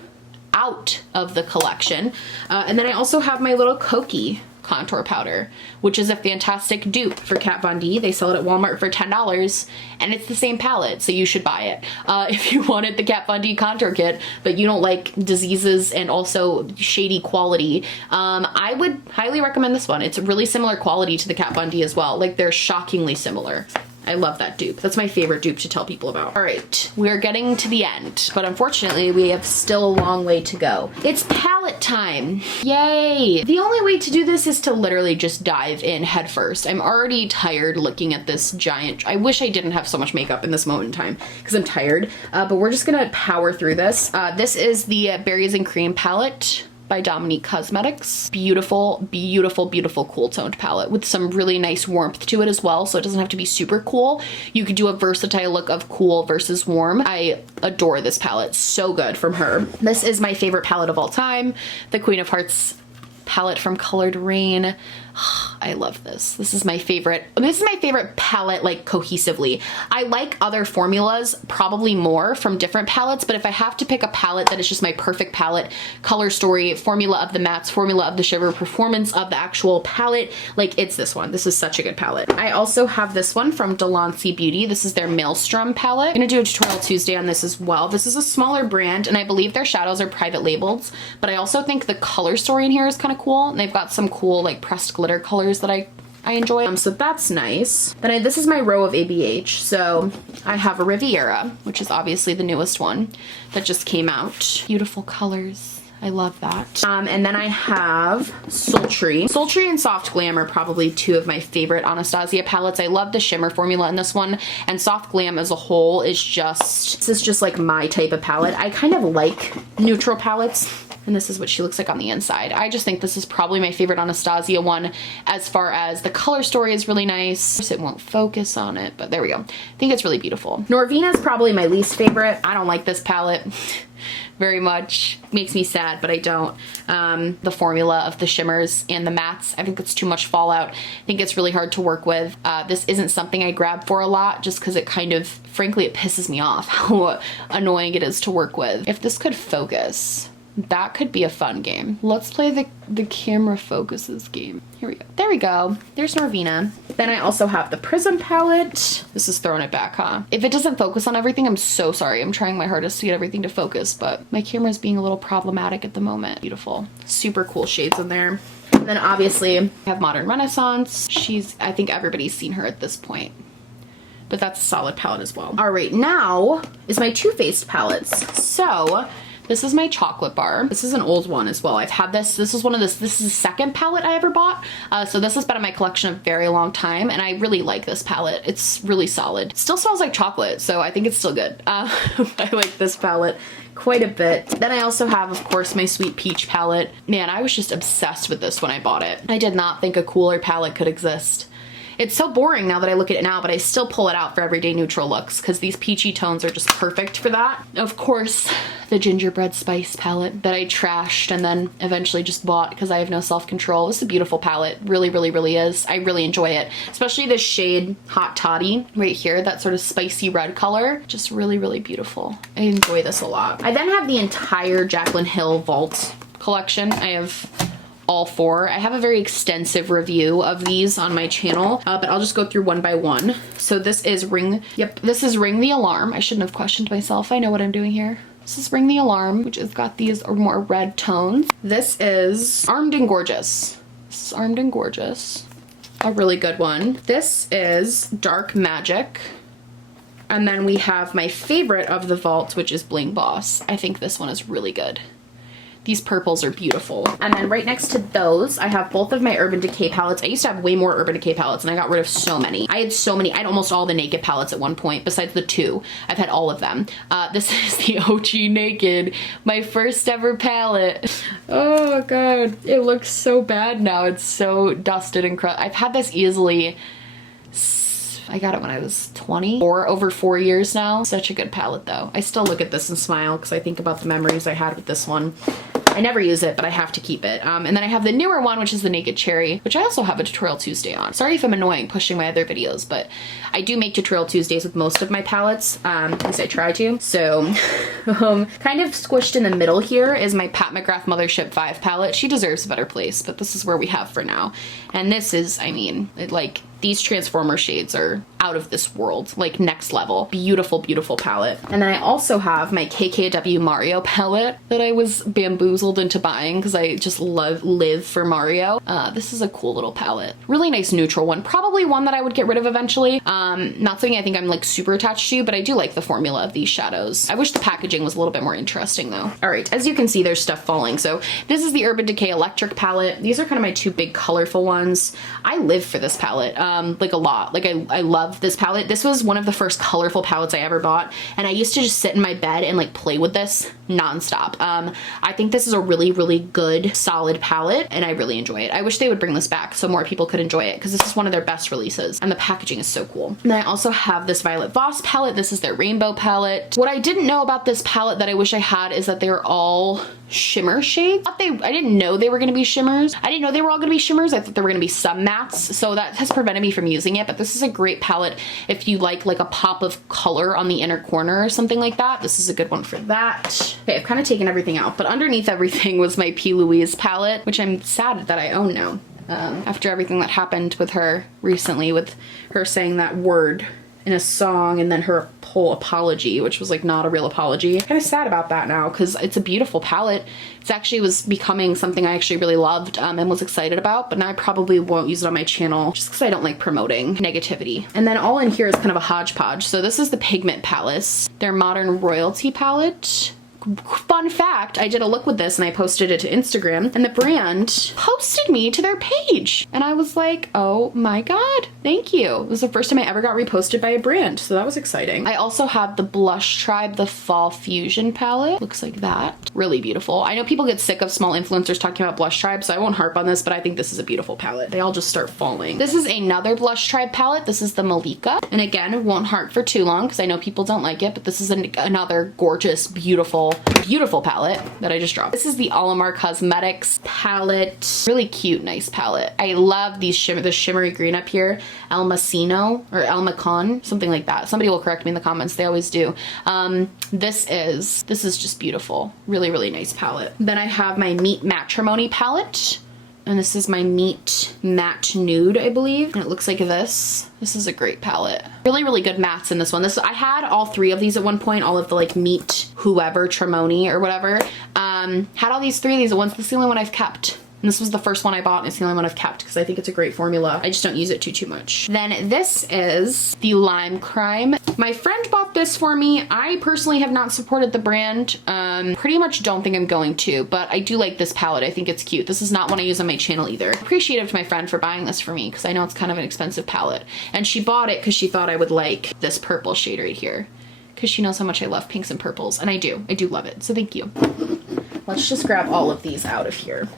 out of the collection. And then I also have my little Koki contour powder, which is a fantastic dupe for Kat Von D. They sell it at Walmart for $10 and it's the same palette, so you should buy it. If you wanted the Kat Von D contour kit, but you don't like diseases and also shady quality, I would highly recommend this one. It's a really similar quality to the Kat Von D as well. Like, they're shockingly similar. I love that dupe. That's my favorite dupe to tell people about. All right, we're getting to the end, but unfortunately we have still a long way to go. It's palette time. Yay. The only way to do this is to literally just dive in head first. I'm already tired looking at this giant, I wish I didn't have so much makeup in this moment in time because I'm tired, but we're just gonna power through this. This is the Berries and Cream palette by Dominique Cosmetics. Beautiful, beautiful, beautiful cool toned palette with some really nice warmth to it as well, so it doesn't have to be super cool. You could do a versatile look of cool versus warm. I adore this palette, so good from her. This is my favorite palette of all time, the Queen of Hearts palette from Colored Rain. I love this. This is my favorite. This is my favorite palette, like, cohesively. I like other formulas probably more from different palettes, but if I have to pick a palette that is just my perfect palette, color story, formula of the mattes, formula of the shiver, performance of the actual palette, like, it's this one. This is such a good palette. I also have this one from Delancey Beauty. This is their Maelstrom palette. I'm gonna do a tutorial Tuesday on this as well. This is a smaller brand, and I believe their shadows are private labeled, but I also think the color story in here is kind of cool, and they've got some cool, like, pressed glitter colors that I enjoy. So that's nice. Then this is my row of ABH. So I have a Riviera, which is obviously the newest one that just came out. Beautiful colors. I love that. And then I have Sultry. Sultry and Soft Glam are probably two of my favorite Anastasia palettes. I love the shimmer formula in this one, and Soft Glam as a whole is just, this is just like my type of palette. I kind of like neutral palettes. And this is what she looks like on the inside. I just think this is probably my favorite Anastasia one as far as the color story is really nice. It won't focus on it, but there we go. I think it's really beautiful. Norvina is probably my least favorite. I don't like this palette very much. Makes me sad, but I don't. The formula of the shimmers and the mattes, I think it's too much fallout. I think it's really hard to work with. This isn't something I grab for a lot just because it kind of, frankly, it pisses me off how annoying it is to work with. If this could focus, that could be a fun game. Let's play the camera focuses game. Here we go. There we go. There's Norvina. Then I also have the Prism palette. This is throwing it back, huh? If it doesn't focus on everything, I'm so sorry. I'm trying my hardest to get everything to focus, but my camera's being a little problematic at the moment. Beautiful. Super cool shades in there. And then obviously I have Modern Renaissance. I think everybody's seen her at this point, but that's a solid palette as well. All right, now is my Too Faced palettes. So this is my chocolate bar. This is an old one as well. I've had this. This is the second palette I ever bought. So this has been in my collection a very long time, and I really like this palette. It's really solid. It still smells like chocolate, so I think it's still good. I like this palette quite a bit. Then I also have, of course, my Sweet Peach palette. Man, I was just obsessed with this when I bought it. I did not think a cooler palette could exist. It's so boring now that I look at it now, but I still pull it out for everyday neutral looks because these peachy tones are just perfect for that. Of course, the Gingerbread Spice palette that I trashed and then eventually just bought because I have no self-control. This is a beautiful palette. Really, really, really is. I really enjoy it. Especially this shade Hot Toddy right here, that sort of spicy red color. Just really, really beautiful. I enjoy this a lot. I then have the entire Jaclyn Hill Vault collection. I have all four. I have a very extensive review of these on my channel, but I'll just go through one by one. So this is this is Ring the Alarm. I shouldn't have questioned myself. I know what I'm doing here. This is Ring the Alarm, which has got these more red tones. This is Armed and Gorgeous. This is Armed and Gorgeous. A really good one. This is Dark Magic. And then we have my favorite of the vault, which is Bling Boss. I think this one is really good. These purples are beautiful. And then right next to those, I have both of my Urban Decay palettes. I used to have way more Urban Decay palettes and I got rid of so many. I had almost all the Naked palettes at one point, besides the 2. I've had all of them. This is the OG Naked, my first ever palette. Oh God, it looks so bad now. It's so dusted and crushed. I've had this easily, I got it when I was 20 or over 4 years now. Such a good palette though. I still look at this and smile because I think about the memories I had with this one. I never use it, but I have to keep it. And then I have the newer one, which is the Naked Cherry, which I also have a Tutorial Tuesday on. Sorry if I'm annoying pushing my other videos, but I do make Tutorial Tuesdays with most of my palettes, at least I try to. So kind of squished in the middle here is my Pat McGrath Mothership 5 palette. She deserves a better place, but this is where we have for now. And this is, I mean, like, these Transformer shades are out of this world, like next level. Beautiful, beautiful palette. And then I also have my KKW Mario palette that I was bamboozled into buying because I just live for Mario. This is a cool little palette. Really nice neutral one. Probably one that I would get rid of eventually. Not something I think I'm like super attached to, but I do like the formula of these shadows. I wish the packaging was a little bit more interesting though. All right, as you can see, there's stuff falling. So this is the Urban Decay Electric palette. These are kind of my 2 big colorful ones. I live for this palette. Like a lot. Like I love this palette. This was one of the first colorful palettes I ever bought, and I used to just sit in my bed and like play with this nonstop. I think this is a really, really good, solid palette, and I really enjoy it. I wish they would bring this back so more people could enjoy it, because this is one of their best releases, and the packaging is so cool. And then I also have this Violet Voss palette. This is their rainbow palette. What I didn't know about this palette that I wish I had is that they're all shimmer shades. I didn't know they were going to be shimmers. I didn't know they were all going to be shimmers. I thought there were going to be some mattes, so that has prevented me from using it, but this is a great palette if you like a pop of color on the inner corner or something like that. This is a good one for that. Okay, I've kind of taken everything out, but underneath everything was my P. Louise palette, which I'm sad that I own now. After everything that happened with her recently, with her saying that word in a song and then her whole apology, which was like not a real apology. Kind of sad about that now because it's a beautiful palette. It's actually was becoming something I actually really loved and was excited about, but now I probably won't use it on my channel just because I don't like promoting negativity. And then all in here is kind of a hodgepodge. So this is the Pigment Palace, their Modern Royalty palette. Fun fact, I did a look with this and I posted it to Instagram, and the brand posted me to their page. And I was like, oh my God, thank you. It was the first time I ever got reposted by a brand, so that was exciting. I also have the Blush Tribe, the Fall Fusion palette. Looks like that. Really beautiful. I know people get sick of small influencers talking about Blush Tribe, so I won't harp on this, but I think this is a beautiful palette. They all just start falling. This is another Blush Tribe palette. This is the Malika. And again, it won't harp for too long because I know people don't like it, but this is another gorgeous, beautiful palette that I just dropped. This is the Alamar Cosmetics palette. Really cute, nice palette. I love these the shimmery green up here. El Macino or El Macon, something like that. Somebody will correct me in the comments. They always do. This is just beautiful. Really, really nice palette. Then I have my Meet Matrimony palette. And this is my Meet Matte Nude, I believe. And it looks like this. This is a great palette. Really, really good mattes in this one. I had all 3 of these at one point, all of the like Meet whoever, Tramoni or whatever. Had all 3 of these at once. This is the only one I've kept. And this was the first one I bought, and it's the only one I've kept because I think it's a great formula. I just don't use it too much. Then this is the Lime Crime. My friend bought this for me. I personally have not supported the brand. Pretty much don't think I'm going to, but I do like this palette. I think it's cute. This is not one I use on my channel either. Appreciative to my friend for buying this for me because I know it's kind of an expensive palette. And she bought it because she thought I would like this purple shade right here because she knows how much I love pinks and purples, and I do love it, so thank you. Let's just grab all of these out of here.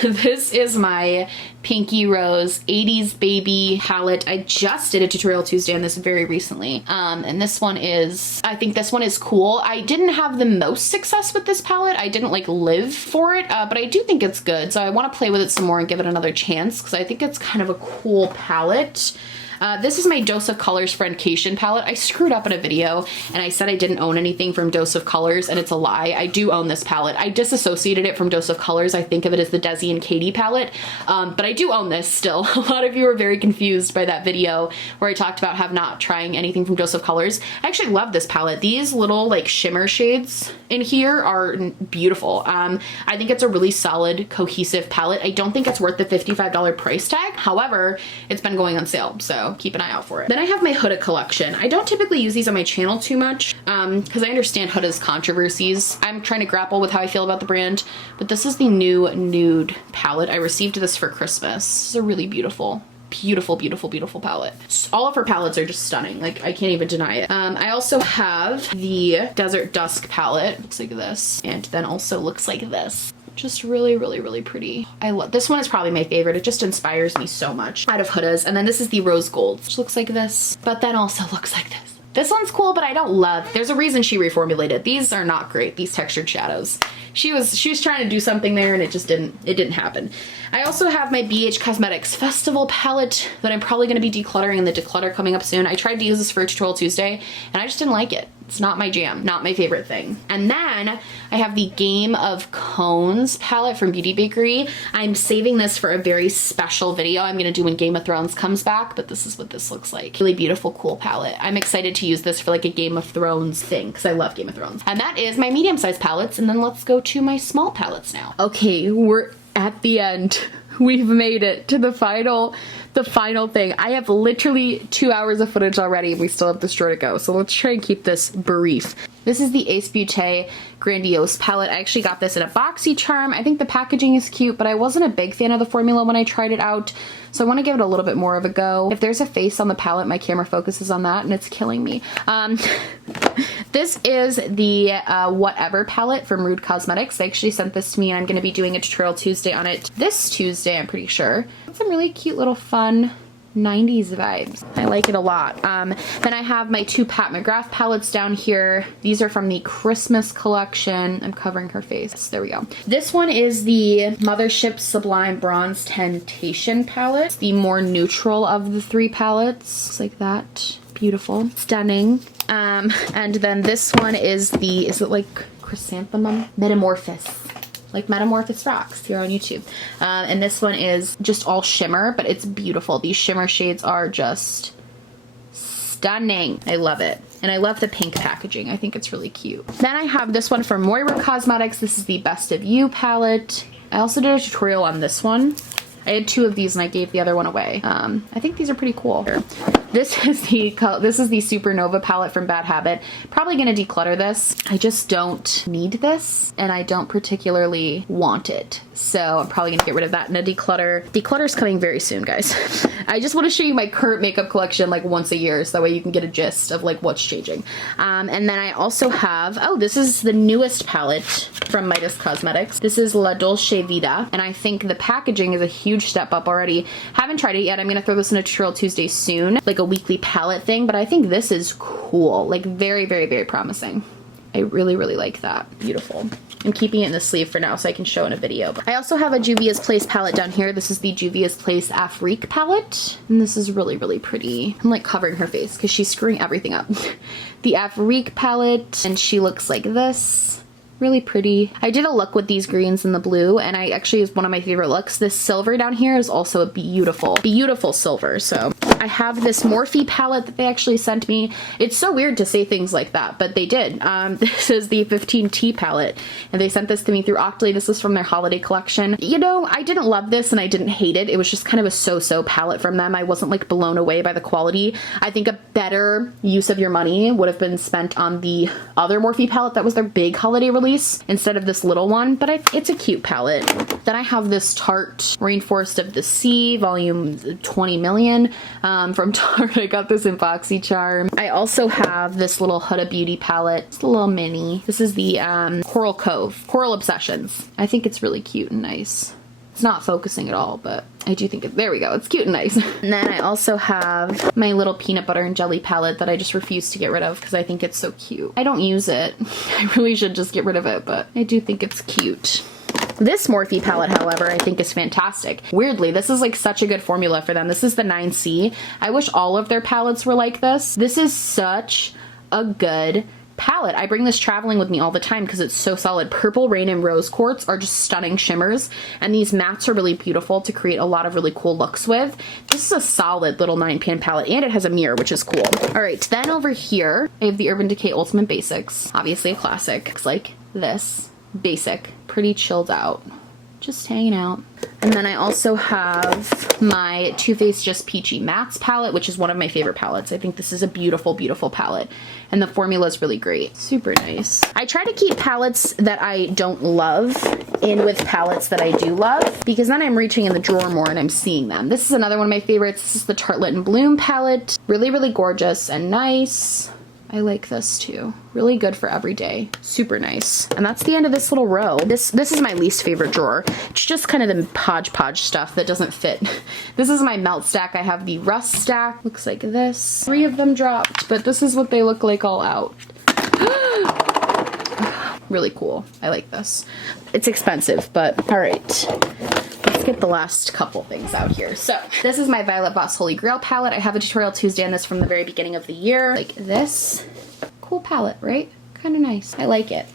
This is my Pinky Rose 80s Baby palette. I just did a Tutorial Tuesday on this very recently. And this one is, I think this one is cool. I didn't have the most success with this palette. I didn't like live for it, but I do think it's good. So I want to play with it some more and give it another chance because I think it's kind of a cool palette. This is my Dose of Colors Friendcation palette. I screwed up in a video and I said I didn't own anything from Dose of Colors, and it's a lie. I do own this palette. I disassociated it from Dose of Colors. I think of it as the Desi and Katie palette, but I do own this still. A lot of you were very confused by that video where I talked about not trying anything from Dose of Colors. I actually love this palette. These little like shimmer shades in here are beautiful. I think it's a really solid, cohesive palette. I don't think it's worth the $55 price tag. However, it's been going on sale, so keep an eye out for it. Then I have my Huda collection. I don't typically use these on my channel too much because I understand Huda's controversies. I'm trying to grapple with how I feel about the brand, but this is the new nude palette. I received this for Christmas. It's a really beautiful palette. All of her palettes are just stunning. Like, I can't even deny it. I also have the Desert Dusk palette. Looks like this. And then also looks like this. Just really pretty. I love this one. Is probably my favorite. It just inspires me so much out of Huda's. And then this is the Rose Gold, which looks like this, but then also looks like this. This one's cool, but I don't love. There's a reason she reformulated. These are not great, these textured shadows. She was trying to do something there and it didn't happen. I also have my BH Cosmetics Festival palette that I'm probably going to be decluttering in the declutter coming up soon. I tried to use this for a tutorial Tuesday and I just didn't like it. It's not my jam, not my favorite thing. And then I have the Game of Cones palette from Beauty Bakery. I'm saving this for a very special video I'm gonna do when Game of Thrones comes back, but this is what this looks like. Really beautiful, cool palette. I'm excited to use this for like a Game of Thrones thing because I love Game of Thrones. And that is my medium-sized palettes, and then let's go to my small palettes now. Okay, we're at the end. We've made it to the final thing. I have literally 2 hours of footage already and we still have this drawer to go. So let's try and keep this brief. This is the Ace Beauté Grandiose palette. I actually got this in a boxy charm. I think the packaging is cute, but I wasn't a big fan of the formula when I tried it out. So I want to give it a little bit more of a go. If there's a face on the palette, my camera focuses on that and it's killing me. This is the Whatever palette from Rude Cosmetics. They actually sent this to me and I'm going to be doing a tutorial Tuesday on it this Tuesday, I'm pretty sure. Some really cute little fun 90s vibes. I like it a lot. Then I have my two Pat McGrath palettes down here. These are from the Christmas collection. I'm covering her face. There we go. This one is the Mothership Sublime Bronze Temptation palette. It's the more neutral of the three palettes. Looks like that. Beautiful. Stunning. And then this one is is it like Chrysanthemum? Metamorphosis. Like Metamorphosis Rocks here on YouTube. And this one is just all shimmer, but it's beautiful. These shimmer shades are just stunning. I love it. And I love the pink packaging. I think it's really cute. Then I have this one from Moira Cosmetics. This is the Best of You palette. I also did a tutorial on this one. I had two of these and I gave the other one away. I think these are pretty cool. This is the Supernova palette from Bad Habit. Probably gonna declutter this. I just don't need this and I don't particularly want it. So I'm probably gonna get rid of that in a declutter. Declutter's coming very soon, guys. I just wanna show you my current makeup collection like once a year so that way you can get a gist of like what's changing. And then I also have, oh, this is the newest palette from Midas Cosmetics. This is La Dolce Vita and I think the packaging is a huge step up already. Haven't tried it yet. I'm gonna throw this in a tutorial Tuesday soon, like a weekly palette thing, but I think this is cool. Like very promising. I really like that. Beautiful. I'm keeping it in the sleeve for now so I can show in a video. I also have a Juvia's Place palette down here. This is the Juvia's Place Afrique palette. And this is really pretty. I'm like covering her face because she's screwing everything up. The Afrique palette, and she looks like this. Really pretty. I did a look with these greens and the blue, and I actually is one of my favorite looks. This silver down here is also a beautiful silver. So I have this Morphe palette that they actually sent me. It's so weird to say things like that, but they did. This is the 15T palette, and they sent this to me through Octoly. This is from their holiday collection. You know, I didn't love this and I didn't hate it. It was just kind of a so-so palette from them. I wasn't like blown away by the quality. I think a better use of your money would have been spent on the other Morphe palette that was their big holiday release instead of this little one, but it's a cute palette. Then I have this Tarte Rainforest of the Sea volume 20 million from Tarte. I got this in boxy charm. I also have this little Huda Beauty palette. It's a little mini. This is the Coral Cove, Coral Obsessions. I think it's really cute and nice. It's not focusing at all, but I do think there we go. It's cute and nice. And then I also have my little peanut butter and jelly palette that I just refuse to get rid of because I think it's so cute. I don't use it. I really should just get rid of it, but I do think it's cute. This Morphe palette, however, I think is fantastic. Weirdly, this is like such a good formula for them. This is the 9C. I wish all of their palettes were like this. This is such a good palette. I bring this traveling with me all the time because it's so solid. Purple Rain and Rose Quartz are just stunning shimmers, and these mattes are really beautiful to create a lot of really cool looks with. This is a solid little 9-pan palette, and it has a mirror, which is cool. All right, then over here, I have the Urban Decay Ultimate Basics. Obviously a classic. Looks like this. Basic, pretty chilled out. Just hanging out. And then I also have my Too Faced Just Peachy Mattes palette, which is one of my favorite palettes. I think this is a beautiful, beautiful palette. And the formula is really great. Super nice. I try to keep palettes that I don't love in with palettes that I do love, because then I'm reaching in the drawer more and I'm seeing them. This is another one of my favorites. This is the Tartelette and Bloom palette. Really, really gorgeous and nice. I like this too. Really good for every day. Super nice. And that's the end of this little row. This is my least favorite drawer. It's just kind of the hodgepodge stuff that doesn't fit. This is my melt stack. I have the rust stack. Looks like this. 3 of them dropped, but this is what they look like all out. Really cool. I like this. It's expensive, but all right. Let's get the last couple things out here. So this is my Violet Voss Holy Grail palette. I have a tutorial Tuesday on this from the very beginning of the year. Like this. Cool palette, right? Kind of nice. I like it.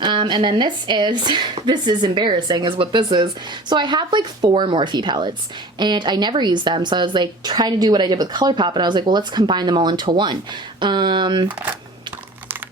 And then this is embarrassing is what this is. So I have like 4 Morphe palettes and I never use them. So I was like trying to do what I did with ColourPop and I was like, well, let's combine them all into one. Oh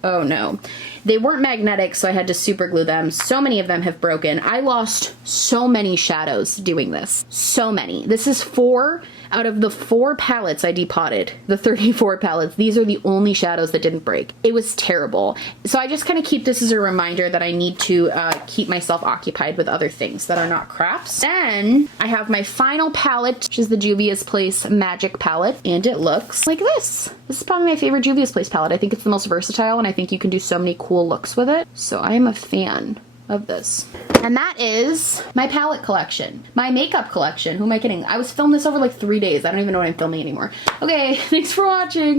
no. They weren't magnetic, so I had to super glue them. So many of them have broken. I lost so many shadows doing this. So many. This is 4 out of the 4 palettes I depotted. The 34 palettes. These are the only shadows that didn't break. It was terrible. So I just kind of keep this as a reminder that I need to keep myself occupied with other things that are not crafts. Then I have my final palette, which is the Juvia's Place Magic palette, and it looks like this. This is probably my favorite Juvia's Place palette. I think it's the most versatile and I think you can do so many cool looks with it. So I am a fan of this. And that is my palette collection. My makeup collection. Who am I kidding? I was filming this over like 3 days. I don't even know what I'm filming anymore. Okay, thanks for watching.